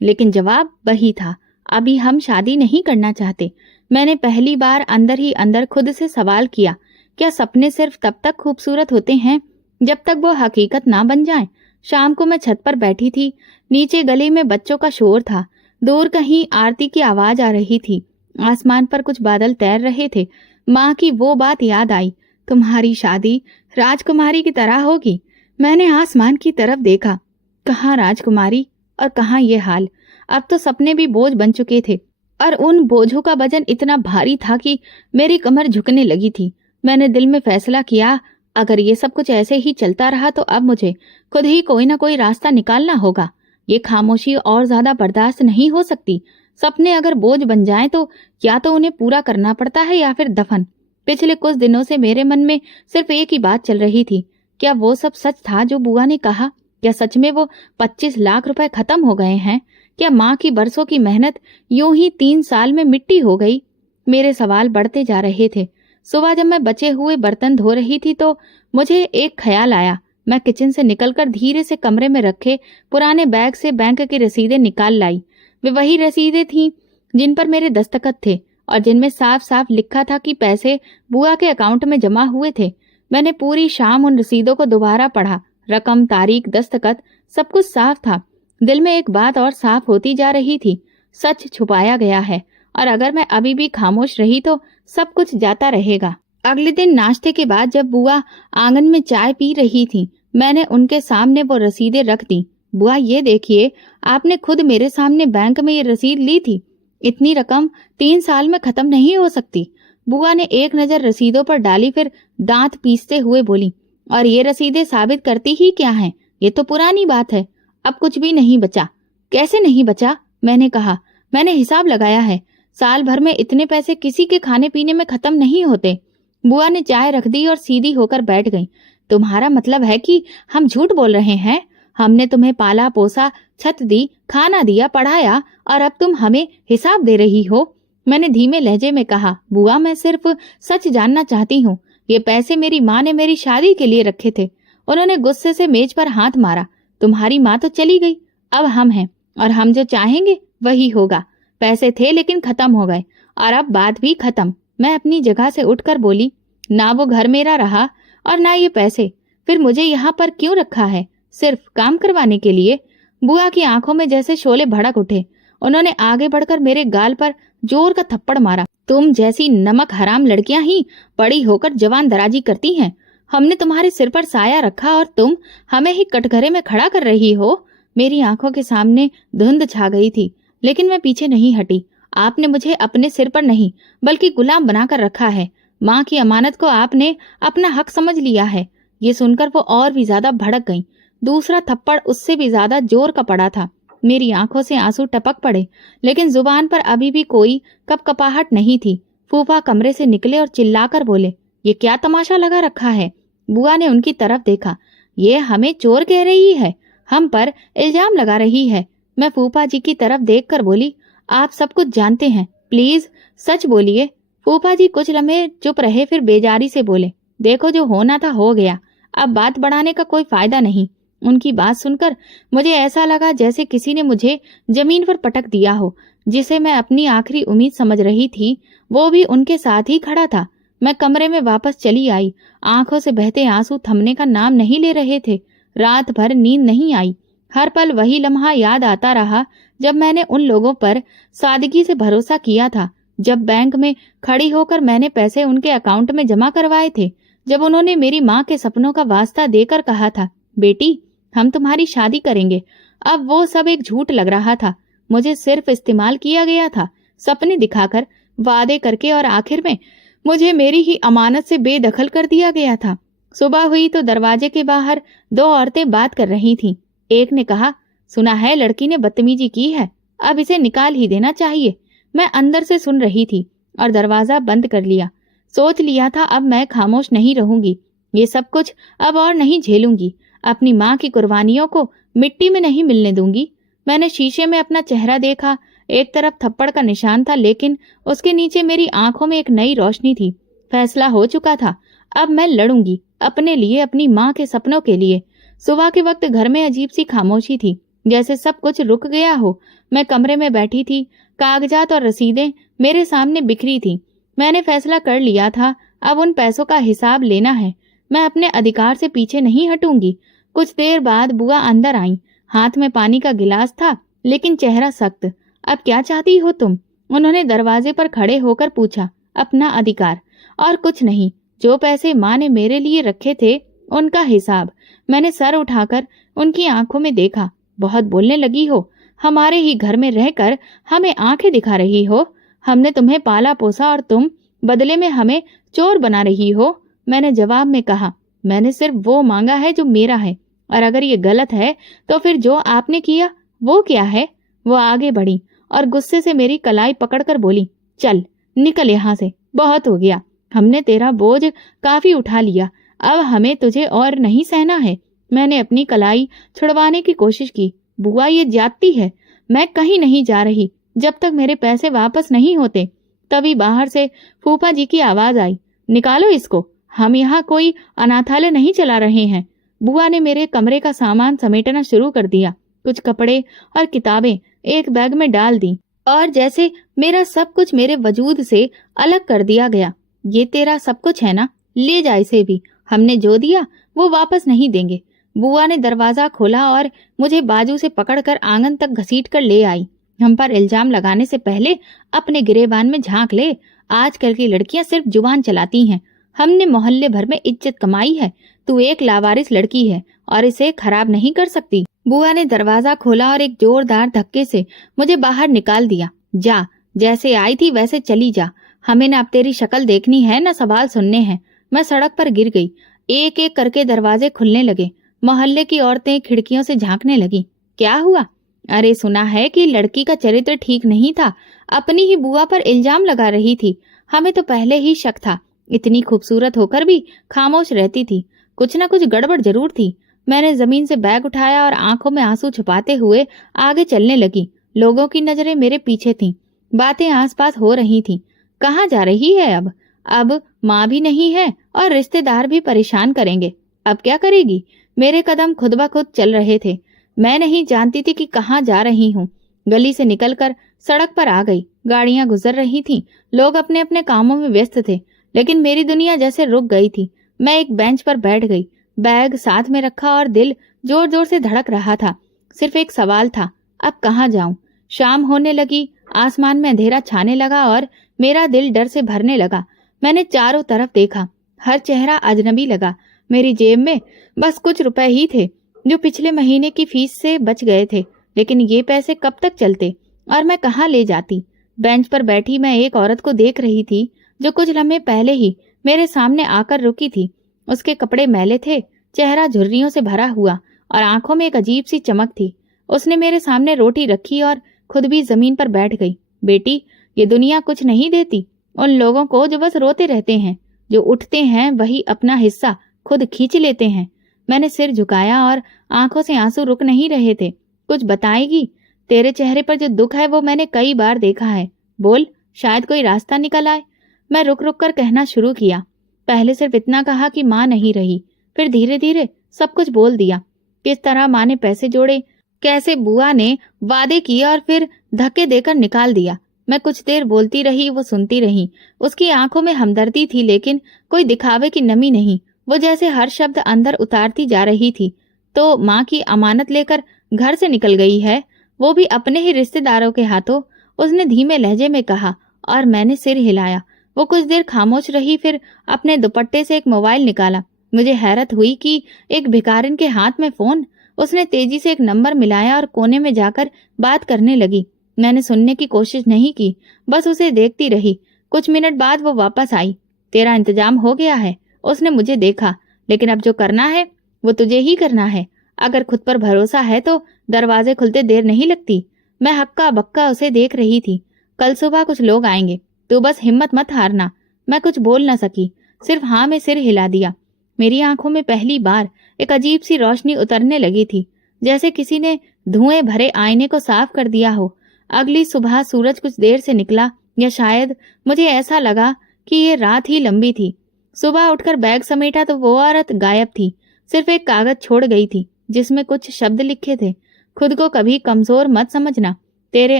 लेकिन जवाब वही था, अभी हम शादी नहीं करना चाहते। मैंने पहली बार अंदर ही अंदर खुद से सवाल किया, क्या सपने सिर्फ तब तक खूबसूरत होते हैं जब तक वो हकीकत ना बन जाएं? शाम को मैं छत पर बैठी थी। नीचे गली में बच्चों का शोर था। दूर कहीं आरती की आवाज आ रही थी। आसमान पर कुछ बादल तैर रहे थे। माँ की वो बात याद आई, तुम्हारी शादी राजकुमारी की तरह होगी। मैंने आसमान की तरफ देखा। कहाँ राजकुमारी और कहाँ ये हाल। अब तो सपने भी बोझ बन चुके थे, और उन बोझों का वजन इतना भारी था कि मेरी कमर झुकने लगी थी। मैंने दिल में फैसला किया, अगर ये सब कुछ ऐसे ही चलता रहा तो अब मुझे खुद ही कोई ना कोई रास्ता निकालना होगा। ये खामोशी और ज्यादा बर्दाश्त नहीं हो सकती। सपने अगर बोझ बन जाएं तो या तो उन्हें पूरा करना पड़ता है या फिर दफन। पिछले कुछ दिनों से मेरे मन में सिर्फ एक ही बात चल रही थी, क्या वो सब सच था जो बुआ ने कहा? क्या सच में वो 25 लाख रुपए खत्म हो गए हैं? क्या माँ की बरसों की मेहनत यूं ही 3 साल में मिट्टी हो गई? मेरे सवाल बढ़ते जा रहे थे। सुबह जब मैं बचे हुए बर्तन धो रही थी तो मुझे एक ख्याल आया। मैं किचन से निकलकर धीरे से कमरे में रखे पुराने बैग से बैंक की रसीदें निकाल लाई। वे वही रसीदें थीं जिन पर मेरे दस्तखत थे और जिनमें साफ साफ लिखा था कि पैसे बुआ के अकाउंट में जमा हुए थे। मैंने पूरी शाम उन रसीदों को दोबारा पढ़ा। रकम, तारीख, दस्तखत, सब कुछ साफ था। दिल में एक बात और साफ होती जा रही थी, सच छुपाया गया है, और अगर मैं अभी भी खामोश रही तो सब कुछ जाता रहेगा। अगले दिन नाश्ते के बाद जब बुआ आंगन में चाय पी रही थी, मैंने उनके सामने वो रसीदें रख दी। बुआ ये देखिए, आपने खुद मेरे सामने बैंक में ये रसीद ली थी। इतनी रकम 3 साल में खत्म नहीं हो सकती। बुआ ने एक नजर रसीदों पर डाली, फिर दांत पीसते हुए बोली, और ये रसीदें साबित करती ही क्या हैं? ये तो पुरानी बात है। अब कुछ भी नहीं बचा। कैसे नहीं बचा? मैंने कहा, मैंने हिसाब लगाया है। साल भर में इतने पैसे किसी के खाने पीने में खत्म नहीं होते। बुआ ने चाय रख दी और सीधी होकर बैठ गई। तुम्हारा मतलब है कि हम झूठ बोल रहे हैं? हमने तुम्हें पाला पोसा, छत दी, खाना दिया, पढ़ाया, और अब तुम हमें हिसाब दे रही हो? मैंने धीमे लहजे में कहा, बुआ मैं सिर्फ सच जानना चाहती हूँ। ये पैसे मेरी माँ ने मेरी शादी के लिए रखे थे। उन्होंने गुस्से से मेज पर हाथ मारा। तुम्हारी माँ तो चली गई, अब हम हैं, और हम जो चाहेंगे वही होगा। पैसे थे लेकिन खत्म हो गए, और अब बात भी खत्म। मैं अपनी जगह से उठकर बोली, ना वो घर मेरा रहा और ना ये पैसे। फिर मुझे यहाँ पर क्यों रखा है? सिर्फ काम करवाने के लिए? बुआ की आंखों में जैसे शोले भड़क उठे। उन्होंने आगे बढ़कर मेरे गाल पर जोर का थप्पड़ मारा। तुम जैसी नमक हराम लड़कियां ही बड़ी होकर जवान दराजी करती हैं। हमने तुम्हारे सिर पर साया रखा और तुम हमें ही कटघरे में खड़ा कर रही हो। मेरी आंखों के सामने धुंध छा गई थी, लेकिन मैं पीछे नहीं हटी। आपने मुझे अपने सिर पर नहीं बल्कि गुलाम बनाकर रखा है। माँ की अमानत को आपने अपना हक समझ लिया है। ये सुनकर वो और भी ज्यादा भड़क गईं। दूसरा थप्पड़ उससे भी ज्यादा जोर का पड़ा था। मेरी आंखों से आंसू टपक पड़े, लेकिन जुबान पर अभी भी कोई कपकपाहट नहीं थी। फूफा कमरे से निकले और चिल्लाकर बोले, ये क्या तमाशा लगा रखा है? बुआ ने उनकी तरफ देखा। ये हमें चोर कह रही है, हम पर इल्जाम लगा रही है। मैं फूफा जी की तरफ देखकर बोली, आप सब कुछ जानते हैं, प्लीज सच बोलिए। फूफा जी कुछ लम्हे चुप रहे, फिर बेजारी से बोले, देखो जो होना था हो गया, अब बात बढ़ाने का कोई फायदा नहीं। उनकी बात सुनकर मुझे ऐसा लगा जैसे किसी ने मुझे जमीन पर पटक दिया हो। जिसे मैं अपनी आखिरी उम्मीद समझ रही थी, वो भी उनके साथ ही खड़ा था। मैं कमरे में वापस चली आई। आंखों से बहते आंसू थमने का नाम नहीं ले रहे थे। रात भर नींद नहीं आई। हर पल वही लम्हा याद आता रहा जब मैंने उन लोगों पर सादगी से भरोसा किया था, जब बैंक में खड़ी होकर मैंने पैसे उनके अकाउंट में जमा करवाए थे, जब उन्होंने मेरी माँ के सपनों का वास्ता देकर कहा था, बेटी हम तुम्हारी शादी करेंगे। अब वो सब एक झूठ लग रहा था। मुझे सिर्फ इस्तेमाल किया गया था, सपने दिखाकर, वादे करके, और आखिर में मुझे मेरी ही अमानत से बेदखल कर दिया गया था। सुबह हुई तो दरवाजे के बाहर 2 औरतें बात कर रही थीं। एक ने कहा, सुना है लड़की ने बदतमीजी की है, अब इसे निकाल ही देना चाहिए। मैं अंदर से सुन रही थी और दरवाजा बंद कर लिया। सोच लिया था अब मैं खामोश नहीं रहूंगी। ये सब कुछ अब और नहीं झेलूंगी। अपनी माँ की कुर्बानियों को मिट्टी में नहीं मिलने दूंगी। मैंने शीशे में अपना चेहरा देखा। एक तरफ थप्पड़ का निशान था, लेकिन उसके नीचे मेरी आंखों में एक नई रोशनी थी। फैसला हो चुका था। अब मैं लड़ूंगी, अपने लिए, अपनी माँ के सपनों के लिए। सुबह के वक्त घर में अजीब सी खामोशी थी, जैसे सब कुछ रुक गया हो। मैं कमरे में बैठी थी, कागजात और रसीदें मेरे सामने बिखरी थी। मैंने फैसला कर लिया था, अब उन पैसों का हिसाब लेना है। मैं अपने अधिकार से पीछे नहीं हटूंगी। कुछ देर बाद बुआ अंदर आई। हाथ में पानी का गिलास था, लेकिन चेहरा सख्त। अब क्या चाहती हो तुम? उन्होंने दरवाजे पर खड़े होकर पूछा। अपना अधिकार, और कुछ नहीं। जो पैसे माँ ने मेरे लिए रखे थे, उनका हिसाब। मैंने सर उठाकर उनकी आंखों में देखा। बहुत बोलने लगी हो। हमारे ही घर में रहकर हमें आंखें दिखा रही हो। हमने तुम्हें पाला पोसा और तुम बदले में हमें चोर बना रही हो। मैंने जवाब में कहा, मैंने सिर्फ वो मांगा है जो मेरा है, और अगर ये गलत है तो फिर जो आपने किया वो क्या है? वो आगे बढ़ी और गुस्से से मेरी कलाई पकड़कर बोली, चल निकल यहाँ से, बहुत हो गया। हमने तेरा बोझ काफी उठा लिया, अब हमें तुझे और नहीं सहना है। मैंने अपनी कलाई छुड़वाने की कोशिश की। बुआ ये जाती है, मैं कहीं नहीं जा रही जब तक मेरे पैसे वापस नहीं होते। तभी बाहर से फूफा जी की आवाज आई, निकालो इसको, हम यहाँ कोई अनाथालय नहीं चला रहे हैं। बुआ ने मेरे कमरे का सामान समेटना शुरू कर दिया। कुछ कपड़े और किताबें एक बैग में डाल दी, और जैसे मेरा सब कुछ मेरे वजूद से अलग कर दिया गया। ये तेरा सब कुछ है ना, ले जा इसे भी। हमने जो दिया वो वापस नहीं देंगे। बुआ ने दरवाजा खोला और मुझे बाजू से पकड़कर आंगन तक घसीट कर ले आई। हम पर इल्जाम लगाने से पहले अपने गिरेबान में झांक ले। आजकल की लड़कियां सिर्फ जुबान चलाती हैं। हमने मोहल्ले भर में इज्जत कमाई है। तू एक लावारिस लड़की है और इसे खराब नहीं कर सकती। बुआ ने दरवाजा खोला और एक जोरदार धक्के से मुझे बाहर निकाल दिया। जा, जैसे आई थी वैसे चली जा, हमें न अब तेरी शक्ल देखनी है न सवाल सुनने हैं। मैं सड़क पर गिर गई। एक एक करके दरवाजे खुलने लगे। मोहल्ले की औरतें खिड़कियों से झांकने लगी। क्या हुआ? अरे सुना है कि लड़की का चरित्र ठीक नहीं था, अपनी ही बुआ पर इल्जाम लगा रही थी। हमें तो पहले ही शक था, इतनी खूबसूरत होकर भी खामोश रहती थी। कुछ न कुछ गड़बड़ जरूर थी। मैंने जमीन से बैग उठाया और आंखों में आंसू छुपाते हुए आगे चलने लगी। लोगों की नजरें मेरे पीछे थीं। बातें आसपास हो रही थीं। कहाँ जा रही है अब? अब माँ भी नहीं है और रिश्तेदार भी परेशान करेंगे। अब क्या करेगी? मेरे कदम खुद ब खुद चल रहे थे। मैं नहीं जानती थी कि कहाँ जा रही हूँ। गली से निकलकर सड़क पर आ गई। गाड़ियां गुजर रही थीं। लोग अपने अपने कामों में व्यस्त थे, लेकिन मेरी दुनिया जैसे रुक गई थी। मैं एक बेंच पर बैठ गई, बैग साथ में रखा और दिल जोर जोर से धड़क रहा था। सिर्फ एक सवाल था, अब कहाँ जाऊं? शाम होने लगी, आसमान में अंधेरा छाने लगा और मेरा दिल डर से भरने लगा। मैंने चारों तरफ देखा, हर चेहरा अजनबी लगा। मेरी जेब में बस कुछ रुपए ही थे, जो पिछले महीने की फीस से बच गए थे। लेकिन ये पैसे कब तक चलते और मैं कहाँ ले जाती? बेंच पर बैठी मैं एक औरत को देख रही थी, जो कुछ लम्हे पहले ही मेरे सामने आकर रुकी थी। उसके कपड़े मैले थे, चेहरा झुर्रियों से भरा हुआ और आंखों में एक अजीब सी चमक थी। उसने मेरे सामने रोटी रखी और खुद भी जमीन पर बैठ गई। बेटी, ये दुनिया कुछ नहीं देती उन लोगों को जो बस रोते रहते हैं। जो उठते हैं वही अपना हिस्सा खुद खींच लेते हैं। मैंने सिर झुकाया और आंखों से आंसू रुक नहीं रहे थे। कुछ बताएगी? तेरे चेहरे पर जो दुख है वो मैंने कई बार देखा है। बोल, शायद कोई रास्ता निकल आए। मैं रुक रुक कर कहना शुरू किया। पहले सिर्फ इतना कहा कि माँ नहीं रही, फिर धीरे धीरे सब कुछ बोल दिया। किस तरह माँ ने पैसे जोड़े, कैसे बुआ ने वादे किए और फिर धक्के देकर निकाल दिया। मैं कुछ देर बोलती रही, वो सुनती रही। उसकी आंखों में हमदर्दी थी, लेकिन कोई दिखावे की नमी नहीं। वो जैसे हर शब्द अंदर उतारती जा रही थी। तो माँ की अमानत लेकर घर से निकल गई है, वो भी अपने ही रिश्तेदारों के हाथों, उसने धीमे लहजे में कहा और मैंने सिर हिलाया। वो कुछ देर खामोश रही, फिर अपने दुपट्टे से एक मोबाइल निकाला। मुझे हैरत हुई कि एक भिखारिन के हाथ में फोन। उसने तेजी से एक नंबर मिलाया और कोने में जाकर बात करने लगी। मैंने सुनने की कोशिश नहीं की, बस उसे देखती रही। कुछ मिनट बाद वो वापस आई। तेरा इंतजाम हो गया है। उसने मुझे देखा। लेकिन अब जो करना है वो तुझे ही करना है। अगर खुद पर भरोसा है तो दरवाजे खुलते देर नहीं लगती। मैं हक्का बक्का उसे देख रही थी। कल सुबह कुछ लोग आएंगे, तू बस हिम्मत मत हारना। मैं कुछ बोल न सकी, सिर्फ हाँ में सिर हिला दिया। मेरी आंखों में पहली बार एक अजीब सी रोशनी उतरने लगी थी, जैसे किसी ने धुएं भरे आईने को साफ कर दिया हो। अगली सुबह सूरज कुछ देर से निकला, या शायद मुझे ऐसा लगा कि ये रात ही लंबी थी। सुबह उठकर बैग समेटा तो वो औरत गायब थी। सिर्फ एक कागज छोड़ गई थी, जिसमें कुछ शब्द लिखे थे। खुद को कभी कमजोर मत समझना। तेरे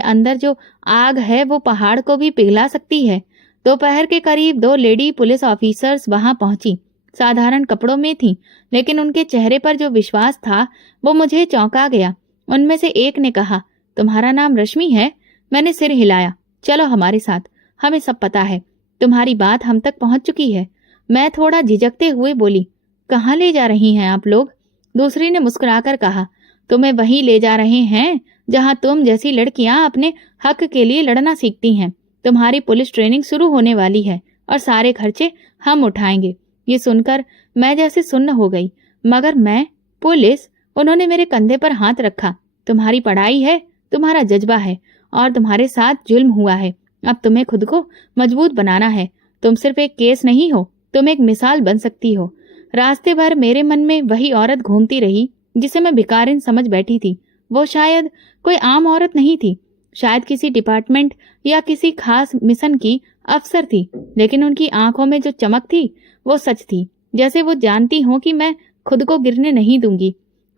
अंदर जो आग है वो पहाड़ को भी पिघला सकती है। दोपहर के करीब 2 लेडी पुलिस ऑफिसर्स वहां पहुंची। साधारण कपड़ों में थीं, लेकिन उनके चेहरे पर जो विश्वास था वो मुझे चौंका गया। उनमें से एक ने कहा, तुम्हारा नाम रश्मि है? मैंने सिर हिलाया। चलो हमारे साथ, हमें सब पता है। तुम्हारी बात हम तक पहुंच चुकी है। मैं थोड़ा झिझकते हुए बोली, कहाँ ले जा रही हैं आप लोग? दूसरी ने मुस्कुराकर कहा, तुम्हें वहीं ले जा रहे हैं जहां तुम जैसी लड़कियां अपने हक के लिए लड़ना सीखती हैं। तुम्हारी पुलिस ट्रेनिंग शुरू होने वाली है और सारे खर्चे हम उठाएंगे। ये सुनकर मैं जैसे सुन्न हो गई। मगर मैं पुलिस? उन्होंने मेरे कंधे पर हाथ रखा। तुम्हारी पढ़ाई है, तुम्हारा जज्बा है और तुम्हारे साथ जुल्म हुआ है। अब तुम्हें खुद को मजबूत बनाना है। तुम सिर्फ एक केस नहीं हो, तुम एक मिसाल बन सकती हो। रास्ते भर मेरे मन में वही औरत घूमती रही जिसे मैं भिखारिन समझ बैठी थी। वो शायद कोई आम औरत नहीं थी, शायद किसी डिपार्टमेंट या किसी खास मिशन की अफसर थी, लेकिन उनकी आंखों में जो चमक थी वो सच थी, जैसे वो जानती हो कि मैं खुद को गिरने नहीं दूंगी।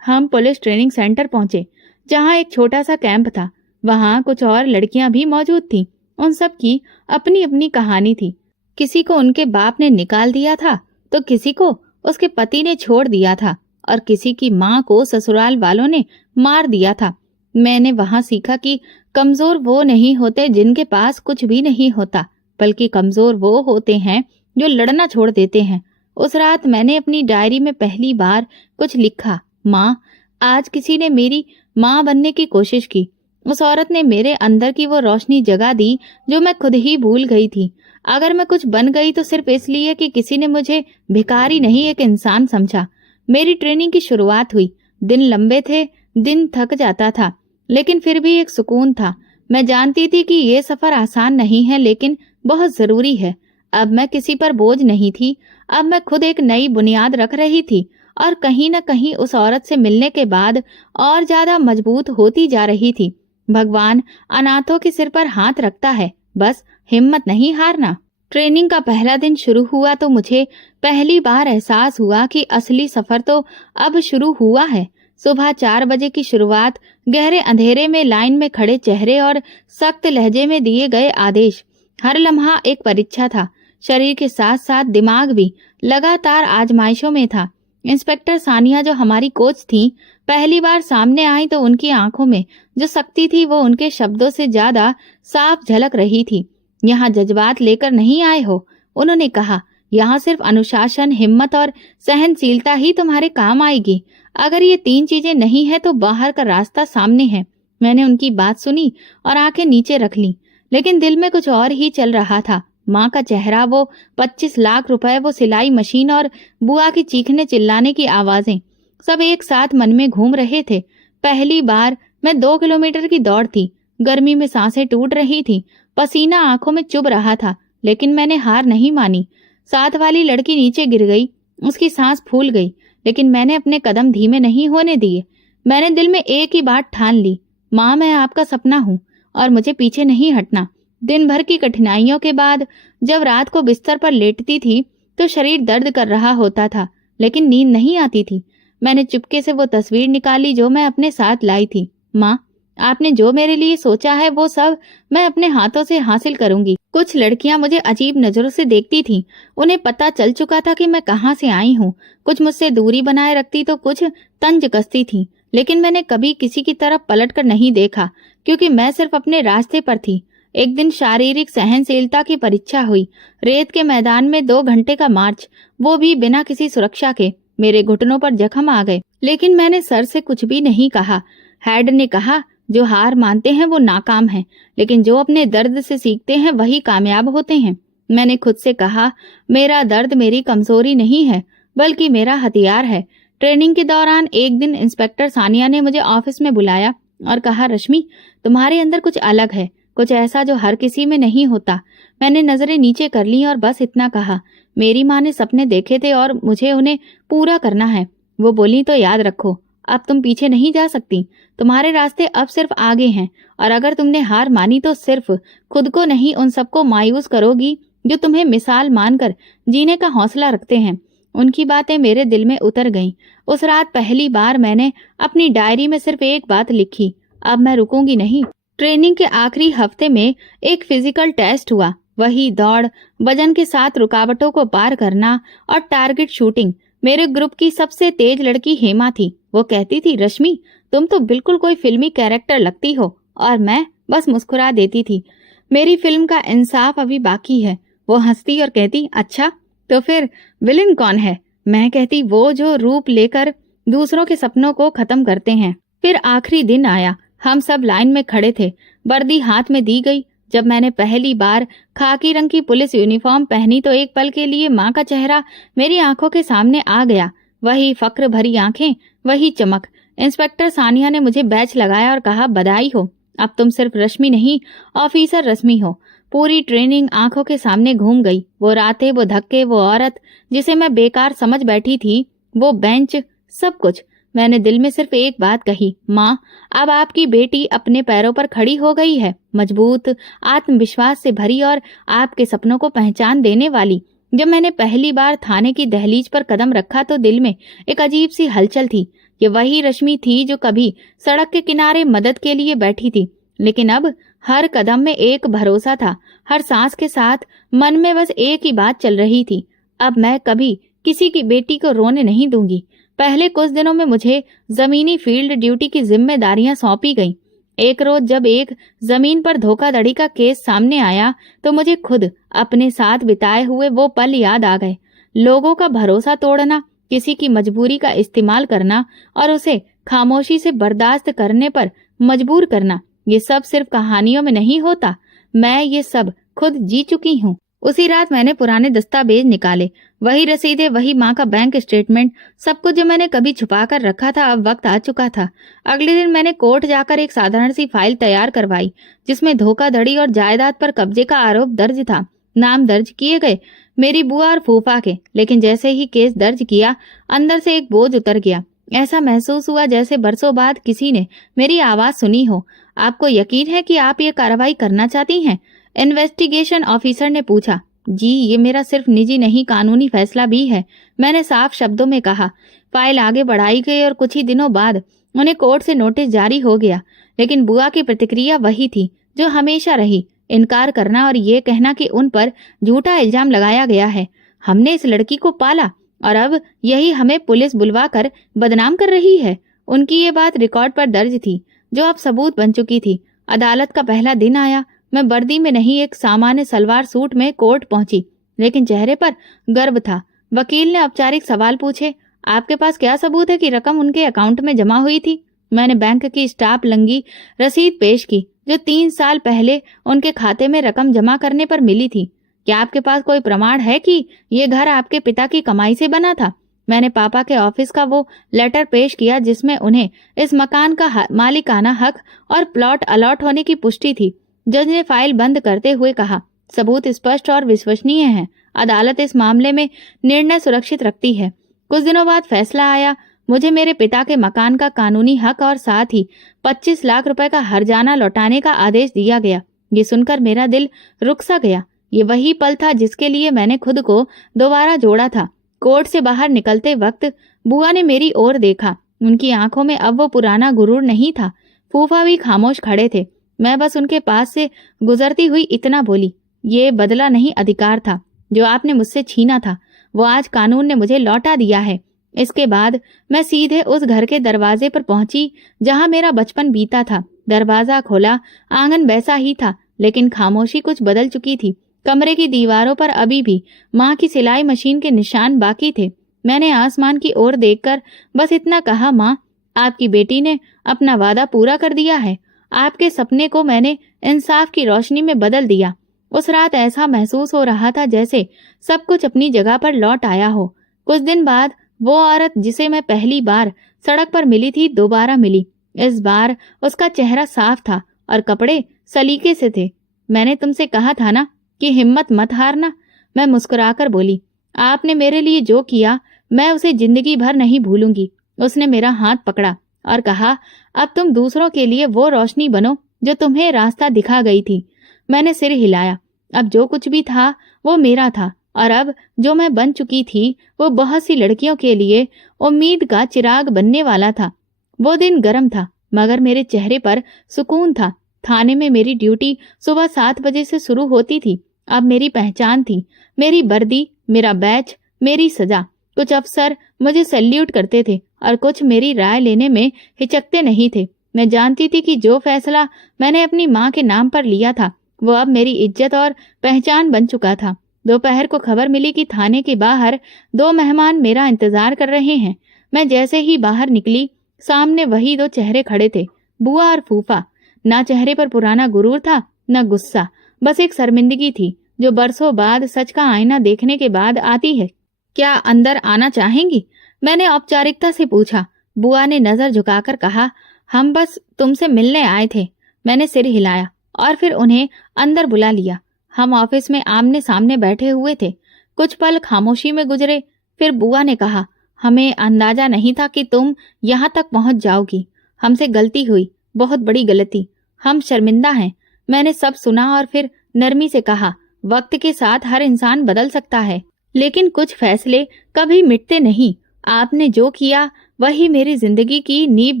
हम पुलिस ट्रेनिंग सेंटर पहुंचे, जहां एक छोटा सा कैंप था। वहां कुछ और लड़कियां भी मौजूद थीं। उन सब की अपनी अपनी कहानी थी। किसी को उनके बाप ने निकाल दिया था, तो किसी को उसके पति ने छोड़ दिया था और किसी की माँ को ससुराल वालों ने मार दिया था। मैंने वहां सीखा कि कमजोर वो नहीं होते जिनके पास कुछ भी नहीं होता, बल्कि कमजोर वो होते हैं जो लड़ना छोड़ देते हैं। उस रात मैंने अपनी डायरी में पहली बार कुछ लिखा, माँ, आज किसी ने मेरी माँ बनने की कोशिश की। उस औरत ने मेरे अंदर की वो रोशनी जगा दी जो मैं खुद ही भूल गई थी। अगर मैं कुछ बन गई तो सिर्फ इसलिए कि किसी ने मुझे भिखारी नहीं एक इंसान समझा। मेरी ट्रेनिंग की शुरुआत हुई। दिन लंबे थे, दिन थक जाता था, लेकिन फिर भी एक सुकून था। मैं जानती थी कि ये सफर आसान नहीं है, लेकिन बहुत जरूरी है। अब मैं किसी पर बोझ नहीं थी। अब मैं खुद एक नई बुनियाद रख रही थी और कहीं न कहीं उस औरत से मिलने के बाद और ज्यादा मजबूत होती जा रही थी। भगवान अनाथों के सिर पर हाथ रखता है, बस हिम्मत नहीं हारना। ट्रेनिंग का पहला दिन शुरू हुआ तो मुझे पहली बार एहसास हुआ कि असली सफर तो अब शुरू हुआ है। सुबह 4 बजे की शुरुआत, गहरे अंधेरे में लाइन में खड़े चेहरे और सख्त लहजे में दिए गए आदेश। हर लम्हा एक परीक्षा था। शरीर के साथ साथ दिमाग भी लगातार आजमाइशों में था। इंस्पेक्टर सानिया जो हमारी कोच थी, पहली बार सामने आई तो उनकी आंखों में जो शक्ति थी वो उनके शब्दों से ज्यादा साफ झलक रही थी। यहाँ जज्बात लेकर नहीं आए हो, उन्होंने कहा। यहाँ सिर्फ अनुशासन, हिम्मत और सहनशीलता ही तुम्हारे काम आएगी। अगर ये 3 चीजें नहीं है तो बाहर का रास्ता सामने है। मैंने उनकी बात सुनी और आंखें नीचे रख ली, लेकिन दिल में कुछ और ही चल रहा था। माँ का चेहरा, वो 25 लाख रुपए, वो सिलाई मशीन और बुआ की चीखने चिल्लाने की आवाजें, सब एक साथ मन में घूम रहे थे। पहली बार मैं 2 किलोमीटर की दौड़ थी। गर्मी में सांसें टूट रही थी, पसीना आंखों में चुभ रहा था, लेकिन मैंने हार नहीं मानी। साथ वाली लड़की नीचे गिर गई, उसकी सांस फूल गई, लेकिन मैंने अपने कदम धीमे नहीं होने दिए। मैंने दिल में एक ही बात ठान ली, माँ मैं आपका सपना हूँ और मुझे पीछे नहीं हटना। दिन भर की कठिनाइयों के बाद जब रात को बिस्तर पर लेटती थी तो शरीर दर्द कर रहा होता था, लेकिन नींद नहीं आती थी। मैंने चुपके से वो तस्वीर निकाली जो मैं अपने साथ लाई थी। माँ, आपने जो मेरे लिए सोचा है वो सब मैं अपने हाथों से हासिल करूंगी। कुछ लड़कियां मुझे अजीब नजरों से देखती थीं। उन्हें पता चल चुका था कि मैं कहाँ से आई हूँ। कुछ मुझसे दूरी बनाए रखती तो कुछ तंज कसती थीं, लेकिन मैंने कभी किसी की तरफ पलट कर नहीं देखा, क्योंकि मैं सिर्फ अपने रास्ते पर थी। एक दिन शारीरिक सहनशीलता की परीक्षा हुई। रेत के मैदान में 2 घंटे का मार्च, वो भी बिना किसी सुरक्षा के। मेरे घुटनों पर जख्म आ गए, लेकिन मैंने सर से कुछ भी नहीं कहा। हेड ने कहा, जो हार मानते हैं वो नाकाम हैं, लेकिन जो अपने दर्द से सीखते हैं वही कामयाब होते हैं। मैंने खुद से कहा, मेरा दर्द मेरी कमजोरी नहीं है, बल्कि मेरा हथियार है। ट्रेनिंग के दौरान एक दिन इंस्पेक्टर सानिया ने मुझे ऑफिस में बुलाया और कहा, रश्मि, तुम्हारे अंदर कुछ अलग है, कुछ ऐसा जो हर किसी में नहीं होता। मैंने नजरें नीचे कर ली और बस इतना कहा, मेरी माँ ने सपने देखे थे और मुझे उन्हें पूरा करना है। वो बोली, तो याद रखो, अब तुम पीछे नहीं जा सकती। तुम्हारे रास्ते अब सिर्फ आगे हैं, और अगर तुमने हार मानी तो सिर्फ खुद को नहीं, उन सबको मायूस करोगी जो तुम्हें मिसाल मानकर जीने का हौसला रखते हैं। उनकी बातें मेरे दिल में उतर गईं। उस रात पहली बार मैंने अपनी डायरी में सिर्फ एक बात लिखी, अब मैं रुकूंगी नहीं। ट्रेनिंग के आखिरी हफ्ते में एक फिजिकल टेस्ट हुआ। वही दौड़, वजन के साथ रुकावटों को पार करना और टारगेट शूटिंग। मेरे ग्रुप की सबसे तेज लड़की हेमा थी। वो कहती थी, रश्मि, तुम तो बिल्कुल कोई फिल्मी कैरेक्टर लगती हो, और मैं बस मुस्कुरा देती थी। मेरी फिल्म का इंसाफ अभी बाकी है। वो हंसती और कहती, अच्छा तो फिर विलेन कौन है? मैं कहती, वो जो रूप लेकर दूसरों के सपनों को खत्म करते हैं। फिर आखिरी दिन आया। हम सब लाइन में खड़े थे। वर्दी हाथ में दी गई। जब मैंने पहली बार खाकी रंग की पुलिस यूनिफॉर्म पहनी तो एक पल के लिए माँ का चेहरा मेरी आंखों के सामने आ गया। वही फक्र भरी आंखें, वही चमक। इंस्पेक्टर सानिया ने मुझे बैच लगाया और कहा, बधाई हो, अब तुम सिर्फ रश्मि नहीं, ऑफिसर रश्मि हो। पूरी ट्रेनिंग आंखों के सामने घूम गई। वो रातें, वो धक्के, वो औरत जिसे मैं बेकार समझ बैठी थी, वो बेंच, सब कुछ। मैंने दिल में सिर्फ एक बात कही, माँ, अब आपकी बेटी अपने पैरों पर खड़ी हो गई है, मजबूत, आत्मविश्वास से भरी और आपके सपनों को पहचान देने वाली। जब मैंने पहली बार थाने की दहलीज पर कदम रखा तो दिल में एक अजीब सी हलचल थी। ये वही रश्मि थी जो कभी सड़क के किनारे मदद के लिए बैठी थी, लेकिन अब हर कदम में एक भरोसा था। हर सांस के साथ मन में बस एक ही बात चल रही थी, अब मैं कभी किसी की बेटी को रोने नहीं दूंगी। पहले कुछ दिनों में मुझे जमीनी फील्ड ड्यूटी की जिम्मेदारियां सौंपी गईं। एक रोज जब एक जमीन पर धोखाधड़ी का केस सामने आया तो मुझे खुद अपने साथ बिताए हुए वो पल याद आ गए। लोगों का भरोसा तोड़ना, किसी की मजबूरी का इस्तेमाल करना और उसे खामोशी से बर्दाश्त करने पर मजबूर करना, ये सब सिर्फ कहानियों में नहीं होता। मैं ये सब खुद जी चुकी हूँ। उसी रात मैंने पुराने दस्तावेज निकाले, वही रसीदें, वही माँ का बैंक स्टेटमेंट, सब कुछ जो मैंने कभी छुपा कर रखा था अब वक्त आ चुका था। अगले दिन मैंने कोर्ट जाकर एक साधारण सी फाइल तैयार करवाई जिसमें धोखाधड़ी और जायदाद पर कब्जे का आरोप दर्ज था। नाम दर्ज किए गए मेरी बुआ और फूफा के, लेकिन जैसे ही केस दर्ज किया अंदर से एक बोझ उतर गया। ऐसा महसूस हुआ जैसे बरसों बाद किसी ने मेरी आवाज सुनी हो। आपको यकीन है कि आप ये कार्रवाई करना चाहती हैं? इन्वेस्टिगेशन ऑफिसर ने पूछा। जी, ये मेरा सिर्फ निजी नहीं कानूनी फैसला भी है, मैंने साफ शब्दों में कहा। फाइल आगे बढ़ाई गई और कुछ ही दिनों बाद उन्हें कोर्ट से नोटिस जारी हो गया, लेकिन बुआ की प्रतिक्रिया वही थी जो हमेशा रही, इनकार करना और ये कहना कि उन पर झूठा इल्जाम लगाया गया है। हमने इस लड़की को पाला और अब यही हमें पुलिस बुलवा कर बदनाम कर रही है। उनकी ये बात रिकॉर्ड पर दर्ज थी जो अब सबूत बन चुकी थी। अदालत का पहला दिन आया। मैं वर्दी में नहीं, एक सामान्य सलवार सूट में कोर्ट पहुंची, लेकिन चेहरे पर गर्व था। वकील ने औपचारिक सवाल पूछे। आपके पास क्या सबूत है कि रकम उनके अकाउंट में जमा हुई थी? मैंने बैंक की स्टाम्प लंगी रसीद पेश की जो 3 साल पहले उनके खाते में रकम जमा करने पर मिली थी। क्या आपके पास कोई प्रमाण है कि ये घर आपके पिता की कमाई से बना था? मैंने पापा के ऑफिस का वो लेटर पेश किया जिसमें उन्हें इस मकान का मालिकाना हक और प्लॉट अलॉट होने की पुष्टि थी। जज ने फाइल बंद करते हुए कहा, सबूत स्पष्ट और विश्वसनीय हैं। अदालत इस मामले में निर्णय सुरक्षित रखती है। कुछ दिनों बाद फैसला आया। मुझे मेरे पिता के मकान का कानूनी हक और साथ ही 25 लाख रुपए का हर्जाना लौटाने का आदेश दिया गया। ये सुनकर मेरा दिल रुक सा गया। ये वही पल था जिसके लिए मैंने खुद को दोबारा जोड़ा था। कोर्ट से बाहर निकलते वक्त बुआ ने मेरी ओर देखा। उनकी आंखों में अब वो पुराना गुरूर नहीं था। फूफा भी खामोश खड़े थे। मैं बस उनके पास से गुजरती हुई इतना बोली, ये बदला नहीं, अधिकार था जो आपने मुझसे छीना था, वो आज कानून ने मुझे लौटा दिया है। इसके बाद मैं सीधे उस घर के दरवाजे पर पहुंची जहां मेरा बचपन बीता था। दरवाजा खोला, आंगन वैसा ही था, लेकिन खामोशी कुछ बदल चुकी थी। कमरे की दीवारों पर अभी भी माँ की सिलाई मशीन के निशान बाकी थे। मैंने आसमान की ओर देखकर बस इतना कहा, माँ, आपकी बेटी ने अपना वादा पूरा कर दिया है। आपके सपने को मैंने इंसाफ की रोशनी में बदल दिया। उस रात ऐसा महसूस हो रहा था जैसे सब कुछ अपनी जगह पर लौट आया हो। कुछ दिन बाद वो औरत जिसे मैं पहली बार सड़क पर मिली थी दोबारा मिली। इस बार उसका चेहरा साफ था और कपड़े सलीके से थे। मैंने तुमसे कहा था ना कि हिम्मत मत हारना, मैं मुस्कुराकर बोली। आपने मेरे लिए जो किया मैं उसे जिंदगी भर नहीं भूलूंगी। उसने मेरा हाथ पकड़ा और कहा, अब तुम दूसरों के लिए वो रोशनी बनो जो तुम्हें रास्ता दिखा गई थी। मैंने सिर हिलाया। अब जो कुछ भी था वो मेरा था और अब जो मैं बन चुकी थी वो बहुत सी लड़कियों के लिए उम्मीद का चिराग बनने वाला था। वो दिन गर्म था मगर मेरे चेहरे पर सुकून था। थाने में मेरी ड्यूटी सुबह 7 बजे से शुरू होती थी। अब मेरी पहचान थी, मेरी वर्दी, मेरा बैच, मेरी सजा। कुछ अफसर मुझे सैल्यूट करते थे और कुछ मेरी राय लेने में हिचकते नहीं थे। मैं जानती थी कि जो फैसला मैंने अपनी माँ के नाम पर लिया था वो अब मेरी इज्जत और पहचान बन चुका था। दोपहर को खबर मिली कि थाने के बाहर 2 मेहमान मेरा इंतजार कर रहे हैं। मैं जैसे ही बाहर निकली, सामने वही 2 चेहरे खड़े थे, बुआ और फूफा। ना चेहरे पर पुराना गुरूर था, न गुस्सा, बस एक शर्मिंदगी थी जो बरसों बाद सच का आईना देखने के बाद आती है। क्या अंदर आना चाहेंगी? मैंने औपचारिकता से पूछा। बुआ ने नजर झुकाकर कहा, हम बस तुमसे मिलने आए थे। मैंने सिर हिलाया और फिर उन्हें अंदर बुला लिया। हम ऑफिस में आमने सामने बैठे हुए थे। कुछ पल खामोशी में गुजरे। फिर बुआ ने कहा, हमें अंदाजा नहीं था कि तुम यहाँ तक पहुँच जाओगी। हमसे गलती हुई, बहुत बड़ी गलती। हम शर्मिंदा हैं। मैंने सब सुना और फिर नरमी से कहा, वक्त के साथ हर इंसान बदल सकता है, लेकिन कुछ फैसले कभी मिटते नहीं। आपने जो किया वही मेरी जिंदगी की नींव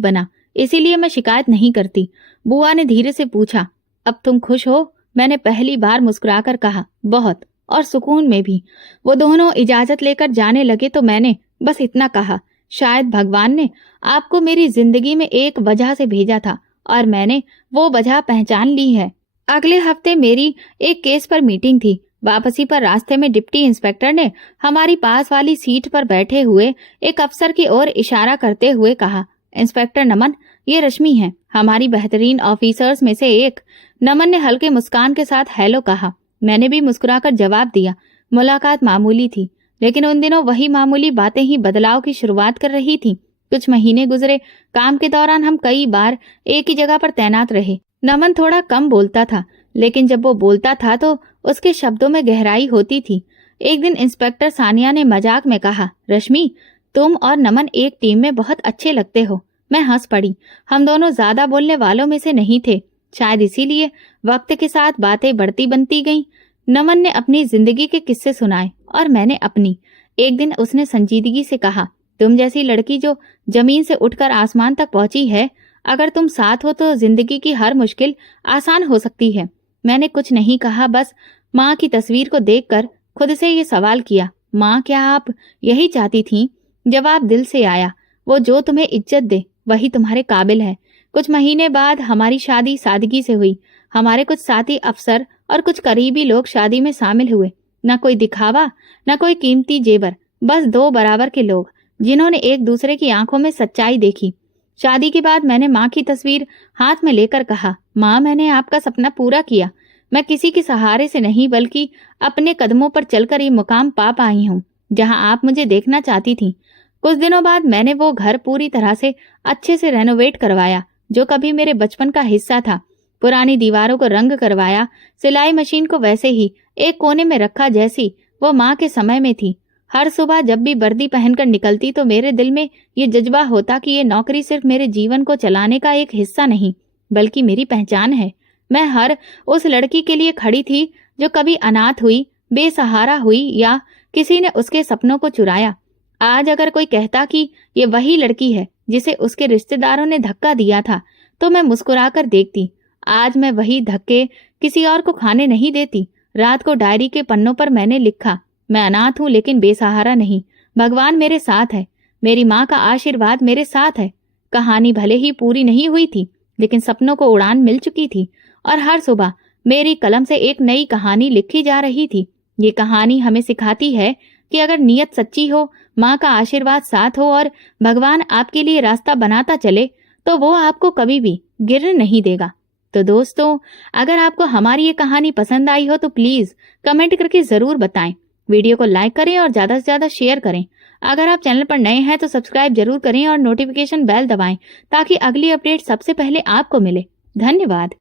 बना, इसीलिए मैं शिकायत नहीं करती। बुआ ने धीरे से पूछा, अब तुम खुश हो? मैंने पहली बार मुस्कुराकर कहा, बहुत, और सुकून में भी। वो दोनों इजाजत लेकर जाने लगे तो मैंने बस इतना कहा, शायद भगवान ने आपको मेरी जिंदगी में एक वजह से भेजा था और मैंने वो वजह पहचान ली है। अगले हफ्ते मेरी एक केस पर मीटिंग थी। वापसी पर रास्ते में डिप्टी इंस्पेक्टर ने हमारी पास वाली सीट पर बैठे हुए एक अफसर की ओर इशारा करते हुए कहा, इंस्पेक्टर नमन, ये रश्मि है, हमारी बेहतरीन ऑफिसर्स में से एक। नमन ने हल्के मुस्कान के साथ हेलो कहा। मैंने भी मुस्कुराकर जवाब दिया। मुलाकात मामूली थी, लेकिन उन दिनों वही मामूली बातें ही बदलाव की शुरुआत कर रही थी। कुछ महीने गुजरे। काम के दौरान हम कई बार एक ही जगह पर तैनात रहे। नमन थोड़ा कम बोलता था, लेकिन जब वो बोलता था तो उसके शब्दों में गहराई होती थी। एक दिन इंस्पेक्टर सानिया ने मजाक में कहा, रश्मि, तुम और नमन एक टीम में बहुत अच्छे लगते हो। मैं हंस पड़ी। हम दोनों ज्यादा बोलने वालों में से नहीं थे, शायद इसीलिए वक्त के साथ बातें बढ़ती बनती गईं। नमन ने अपनी जिंदगी के किस्से सुनाए और मैंने अपनी। एक दिन उसने संजीदगी से कहा, तुम जैसी लड़की जो जमीन से उठकर आसमान तक पहुंची है, अगर तुम साथ हो तो जिंदगी की हर मुश्किल आसान हो सकती है। मैंने कुछ नहीं कहा, बस माँ की तस्वीर को देखकर खुद से ये सवाल किया, माँ क्या आप यही चाहती थीं? जवाब दिल से आया, वो जो तुम्हें इज्जत दे वही तुम्हारे काबिल है। कुछ महीने बाद हमारी शादी सादगी से हुई। हमारे कुछ साथी अफसर और कुछ करीबी लोग शादी में शामिल हुए। न कोई दिखावा, न कोई कीमती जेवर, बस दो बराबर के लोग जिन्होंने एक दूसरे की आंखों में सच्चाई देखी। शादी के बाद मैंने माँ की तस्वीर हाथ में लेकर कहा, माँ, मैंने आपका सपना पूरा किया। मैं किसी के सहारे से नहीं बल्कि अपने कदमों पर चलकर ये मुकाम पा पाई हूँ जहाँ आप मुझे देखना चाहती थी। कुछ दिनों बाद मैंने वो घर पूरी तरह से अच्छे से रेनोवेट करवाया जो कभी मेरे बचपन का हिस्सा था। पुरानी दीवारों को रंग करवाया, सिलाई मशीन को वैसे ही एक कोने में रखा जैसी वो माँ के समय में थी। हर सुबह जब भी वर्दी पहनकर निकलती तो मेरे दिल में ये जज्बा होता कि ये नौकरी सिर्फ मेरे जीवन को चलाने का एक हिस्सा नहीं बल्कि मेरी पहचान है। मैं हर उस लड़की के लिए खड़ी थी जो कभी अनाथ हुई, बेसहारा हुई या किसी ने उसके सपनों को चुराया। आज अगर कोई कहता कि ये वही लड़की है जिसे उसके रिश्तेदारों ने धक्का दिया था तो मैं मुस्कुराकर देखती। आज मैं वही धक्के किसी और को खाने नहीं देती। रात को डायरी के पन्नों पर मैंने लिखा, मैं अनाथ हूँ लेकिन बेसहारा नहीं। भगवान मेरे साथ है, मेरी माँ का आशीर्वाद मेरे साथ है। कहानी भले ही पूरी नहीं हुई थी लेकिन सपनों को उड़ान मिल चुकी थी और हर सुबह मेरी कलम से एक नई कहानी लिखी जा रही थी। ये कहानी हमें सिखाती है कि अगर नीयत सच्ची हो, माँ का आशीर्वाद साथ हो और भगवान आपके लिए रास्ता बनाता चले तो वो आपको कभी भी गिरने नहीं देगा। तो दोस्तों, अगर आपको हमारी ये कहानी पसंद आई हो तो प्लीज कमेंट करके जरूर बताएं। वीडियो को लाइक करें और ज्यादा से ज्यादा शेयर करें। अगर आप चैनल पर नए हैं तो सब्सक्राइब जरूर करें और नोटिफिकेशन बेल दबाएं ताकि अगली अपडेट सबसे पहले आपको मिले। धन्यवाद।